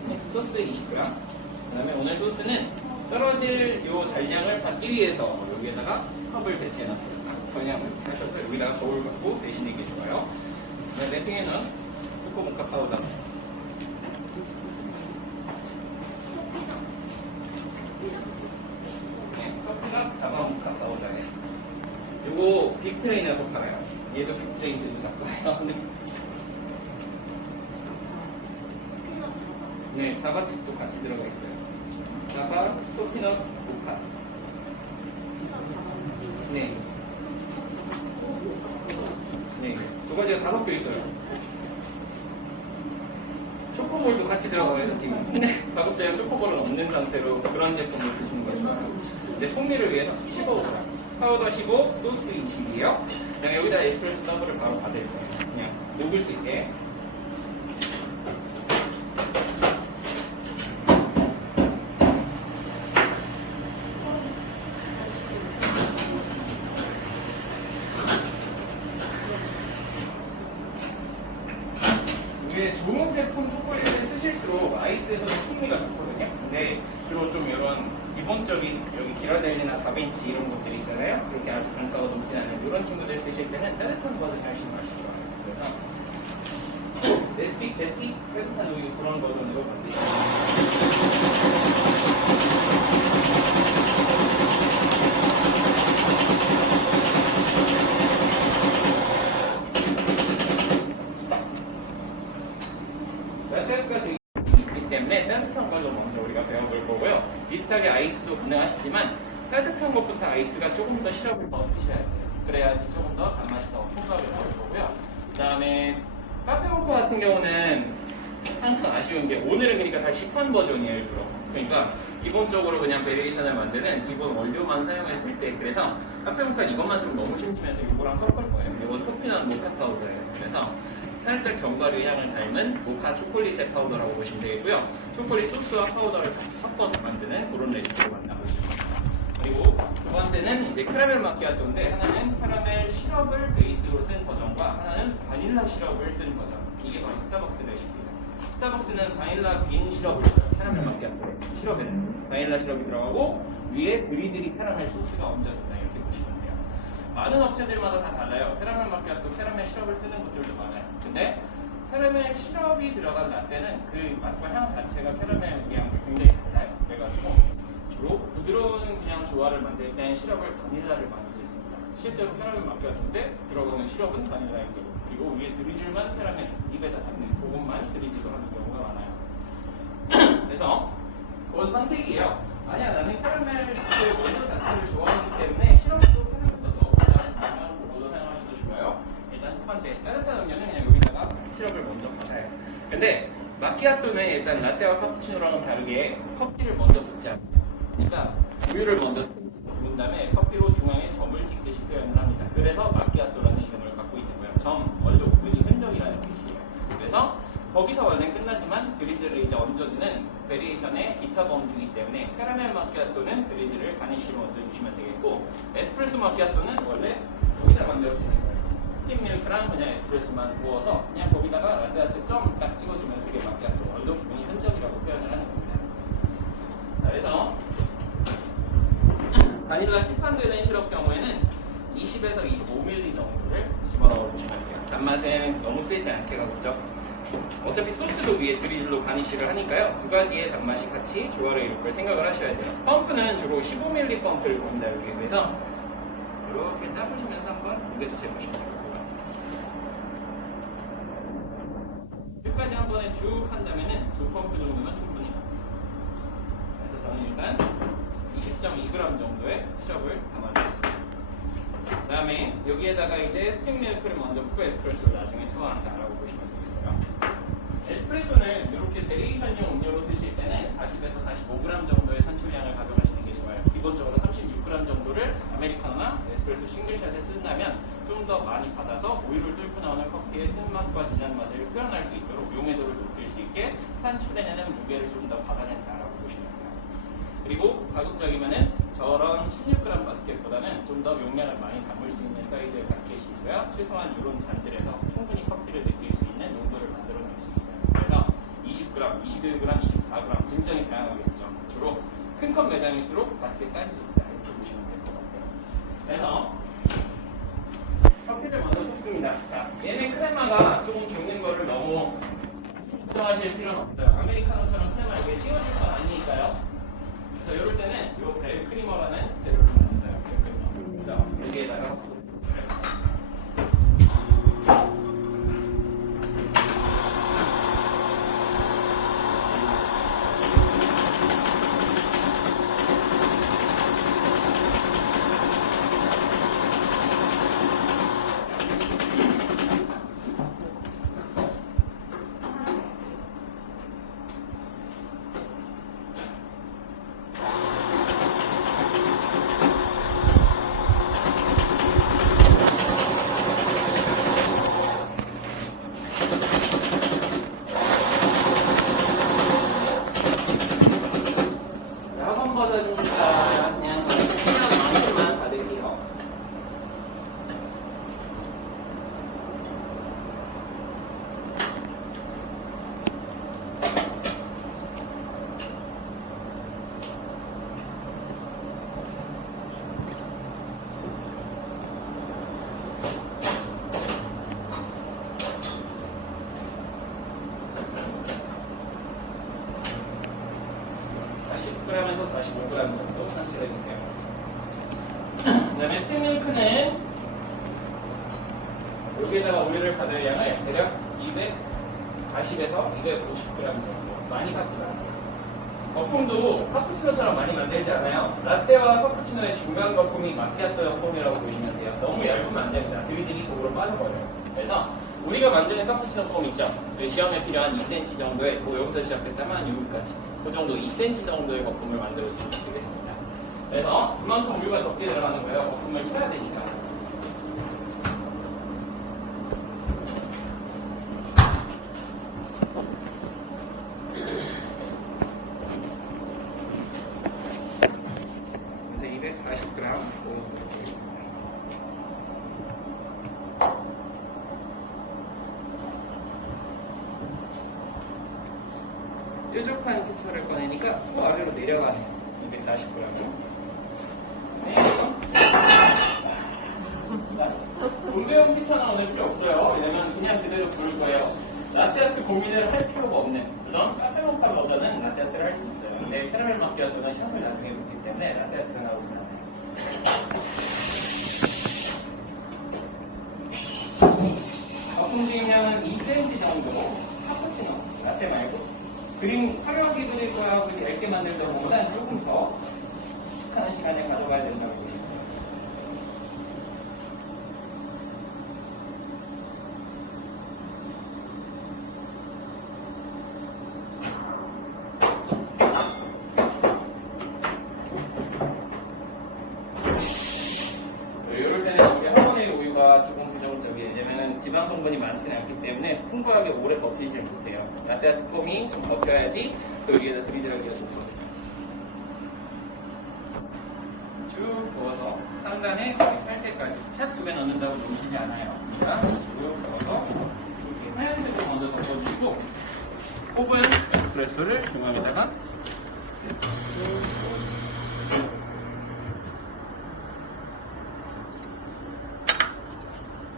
네, 소스 20g. 그 다음에 오늘 소스는 떨어질 요 잔량을 받기 위해서 여기에다가 컵을 배치해 놨습니다. 그냥 하셔서 여기다가 저울 갖고 대신에 계셔요. 랩핑에는 초코 모카 파우더. 커피가 사과 모카 파우더예요. 요거 빅트레인에서 팔아요. 얘도 빅트레인 제조사 거예요. 네, 자바칩도 같이 들어가 있어요. 자바, 소피넛, 모카. 네. 네, 두 가지가 다 섞여 있어요. 초코볼도 같이 들어가요, 지금. 네, 가급적이면 초코볼은 없는 상태로 그런 제품을 쓰시는 거 좋아요. 근데 풍미를 위해서 15g. 파우더 15, 소스 20이에요. 그냥 여기다 에스프레소 더블을 바로 받을 거예요. 그냥 녹을 수 있게. 이게 좋은 제품 초콜릿을 쓰실수록 아이스에서도 풍미가 좋거든요. 근데 주로 좀 이런 기본적인 여기 기라델리나 다빈치 이런 것들이 있잖아요. 그렇게 아주 단가가 높지 않은 이런 친구들 쓰실 때는 따뜻한 버전 훨씬 맛있어요. 그래서 네스픽 제티 따뜻한 우유 그런 버전으로 만드시면 라떼가 되게 있기 때문에 따뜻한 걸로 먼저 우리가 배워볼 거고요. 비슷하게 아이스도 가능하시지만 따뜻한 것부터 아이스가 조금 더 시럽을 더 쓰셔야 돼요. 그래야지 조금 더 단맛이 더 풍부하게 나올 거고요. 그 다음에 카페 모카 같은 경우는 항상 아쉬운 게 오늘은 그러니까 다 시판 버전이에요. 일부러. 그러니까 기본적으로 그냥 베리에이션을 만드는 기본 원료만 사용했을 때 그래서 카페 모카 이것만 쓰면 너무 심심해서 이거랑 섞을 거예요. 이건 커피넛 모카 파우더예요. 그래서 살짝 견과류 향을 닮은 모카 초콜릿의 파우더라고 보시면 되겠고요. 초콜릿 소스와 파우더를 같이 섞어서 만드는 그런 레시피로 만나고 있습니다. 그리고 두 번째는 이제 카라멜 마키아토인데 하나는 카라멜 시럽을 베이스로 쓴 버전과 하나는 바닐라 시럽을 쓴 버전. 이게 바로 스타벅스 레시피입니다. 스타벅스는 바닐라 빈 시럽을 써요. 카라멜 마키아토 시럽에는 바닐라 시럽이 들어가고 위에 브리드리 카라멜 소스가 얹어진다 이렇게 보시면 돼요. 많은 업체들마다 다 달라요. 캐러멜 마키아토 캐러멜 시럽을 쓰는 곳들도 많아요. 근데 캐러멜 시럽이 들어간 라떼는 그 맛과 향 자체가 캐러멜이랑 굉장히 달라요. 그래가지고 주로 부드러운 그냥 조화를 만들 땐 시럽을 바닐라를 많이 넣습니다. 실제로 캐러멜 마키아토인데 들어가는 시럽은 바닐라인 거고 그리고 위에 드리즐만 캐러멜 입에다 담는 그것만 드리즐로 하는 경우가 많아요. 그래서 그건 선택이에요. 아니야 나는 캐러멜 그 원료 자체를 좋아하기 때문에 시럽도 모두 사용하셔도 좋아요. 일단 첫 번째 따뜻한 음료는 그냥 여기다가 시럽을 먼저 받아요. 근데 마키아토는 일단 라떼와 카푸치노랑은 다르게 커피를 먼저 붓지 않아요. 그러니까 우유를 먼저 부은 다음에 커피로 중앙에 점을 찍듯이 표현을 합니다. 그래서 마키아토라는 이름을 갖고 있는 거예요. 점, 원료 부분이 흔적이라는 뜻이에요. 그래서 거기서 완전 끝나지만 드리즐을 이제 얹어주는 베리에이션의 기타 범주이기 때문에 캐러멜 마키아토는 드리즐을 가니쉬로 얹어주시면 되겠고 에스프레소 마키아토는 원래 여기다 만들어주는 거예요. 스팀 밀크랑 그냥 에스프레소만 부어서 그냥 거기다가 라떼아트 점 딱 찍어주면 그게 마키아토 원료 부분이 흔적이라고 표현을 하는 겁니다. 자, 그래서 바닐라 시판되는 시럽 경우에는 20에서 25ml 정도를 집어넣어 주시면 돼요. 단맛은 너무 세지 않게 가보죠. 어차피 소스도 위에 드리즐로 가니쉬를 하니까요. 두 가지의 단맛이 같이 조화를 이룰 걸 생각을 하셔야 돼요. 펌프는 주로 15ml 펌프를 봅니다. 여기. 그래서 이렇게 짜보시면서 한번 무게도 재보시면 될 것 같아요. 여기까지 한 번에 쭉 한다면 두 펌프 정도면 충분히 나옵니다. 그래서 저는 일단 20.2g 정도의 시럽을 담아주겠습니다. 그 다음에 여기에다가 이제 스팀 밀크를 먼저 붓고 에스프레소를 나중에 투하한다라고 보시면 되겠어요. 에스프레소는 이렇게 베리에이션용 음료로 쓰실 때는 40에서 45g 정도의 산출량을 가져가시는 게 좋아요. 기본적으로 36g 정도를 아메리카노나 에스프레소 싱글샷에 쓴다면 좀 더 많이 받아서 우유를 뚫고 나오는 커피의 쓴맛과 진한 맛을 표현할 수 있도록 용해도를 높일 수 있게 산출해내는 무게를 좀 더 받아낸다라고 보시면 돼요. 그리고 가급적이면은 저런 16g 바스켓보다는 좀 더 용량을 많이 담을 수 있는 사이즈의 바스켓이 있어야 최소한 이런 잔들에서 충분히 커피를 느낄 수 있는 농도를 만들어낼 수 있어요. 그래서 20g, 21g, 24g 굉장히 다양하게 쓰죠. 주로 큰 컵 매장일수록 바스켓 사이즈입니다. 이렇게 보시면 될 것 같아요. 그래서 커피를 먼저 붓습니다. 자, 얘네 크레마가 조금 죽는 거를 너무 걱정하실 필요는 없어요. 아메리카노처럼 크레마 이렇게 띄워질 건 아니니까요. 그래서 이럴 때는 이 벨 크리머라는 재료를 많이 써요. 벨 크리머. 자, 여기에다가 40g에서 45g 정도 산출해주세요. 그 다음에 스팀밀크는 여기에다가 우유를 받을 양을 대략 240에서 250g 정도. 많이 받지 않습니다. 거품도 카푸치노처럼 많이 만들지 않아요. 라떼와 카푸치노의 중간 거품이 마키아토형 폼이라고 보시면 돼요. 너무 얇으면 안 됩니다. 드리즐이 속으로 빠져버려요. 그래서 우리가 만드는 카푸치노 폼 있죠? 그 시험에 필요한 2cm 정도의, 뭐 여기서 시작했다면 여기까지 그 정도 2cm 정도의 거품을 만들어 주시면 되겠습니다. 그래서 그만큼 우유가 적게 들어가는 거예요. 거품을 쳐야 되니까. 그래서 240g 넣어보도록 하겠습니다. 뾰족한 피처를 꺼내니까 또 아래로 내려가네요. 240g. 네, 온도형 피처는 오늘 필요 없어요. 왜냐면 그냥 그대로 부을 거예요. 라떼아트 고민을 할 필요가 없는 그런 카페몬파 버전은 라떼아트를 할 수 있어요. 근데 캐러멜 마키아토는 샷을 나중에 묻기 때문에 라떼아트가 나오진 않아요. 거품지면은 2cm 정도 카푸치노, 라떼 말고 그림 화려하게 그릴 거야, 그렇게 얇게 만들던 것보다는 조금 더 하는 시간을 가져가야 된다고 보시면 돼요. 이럴 때는 우리 한 번의 우유가 조금 부정적이에요. 왜냐면 지방 성분이 많지는 않기 때문에 풍부하게 오래 버티지를 못해요. 라떼아트 폼이 좀 버텨야지 그 여기에다 드리즐하기가 좋거든요. 쭉 부어서 상단에 거의 살 때까지 샷 2배 넣는다고 놓치지 않아요. 그러니까 쭉 부어서 이렇게 하얀색을 먼저 덮어주시고 뽑은 에스프레소를 중앙에다가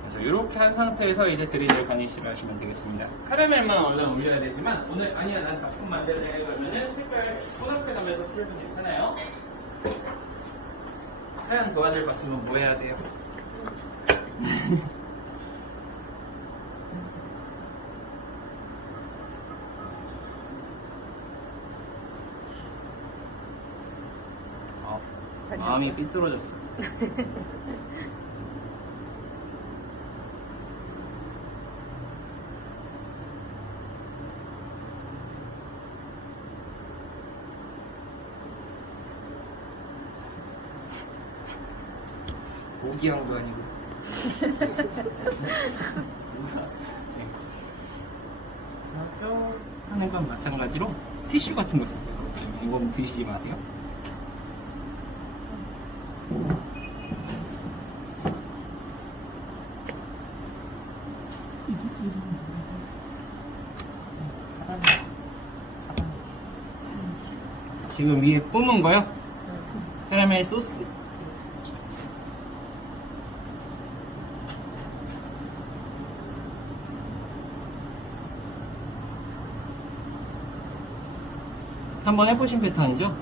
그래서 이렇게 한 상태에서 이제 드리즐 가니쉬를 하시면 되겠습니다. 카라멜만 얼른 올려야 되지만 오늘 아니야 난 작품 만들래 그러면은 색깔 혼합해가면서 쓰면 괜찮아요. 하얀 도화지를 봤으면 뭐 해야 돼요? 마음이 삐뚤어졌어. 모기향도 아니고. 하는 건 마찬가지로 티슈 같은 거 쓰세요. 이건 드시지 마세요. 지금 위에 뿜은 거요? 캐러멜 소스. 한번 해보신 패턴이죠?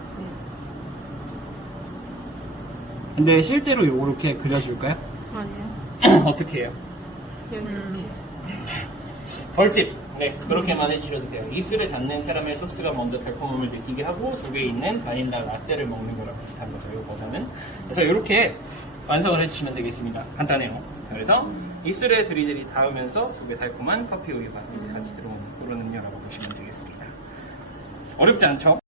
근데 실제로 이렇게 그려줄까요? 아니요. 어떻게 해요? 이렇게. 벌집! 네, 그렇게만 해주셔도 돼요. 입술에 닿는 캐러멜 소스가 먼저 달콤함을 느끼게 하고 속에 있는 바닐라 라떼를 먹는 거랑 비슷한 거죠, 이 버전은. 그래서 이렇게 완성을 해주시면 되겠습니다. 간단해요. 그래서 입술에 드리즐이 닿으면서 속에 달콤한 커피 우유가 이제 같이 들어오는 그런 음료라고 보시면 되겠습니다. 어렵지 않죠?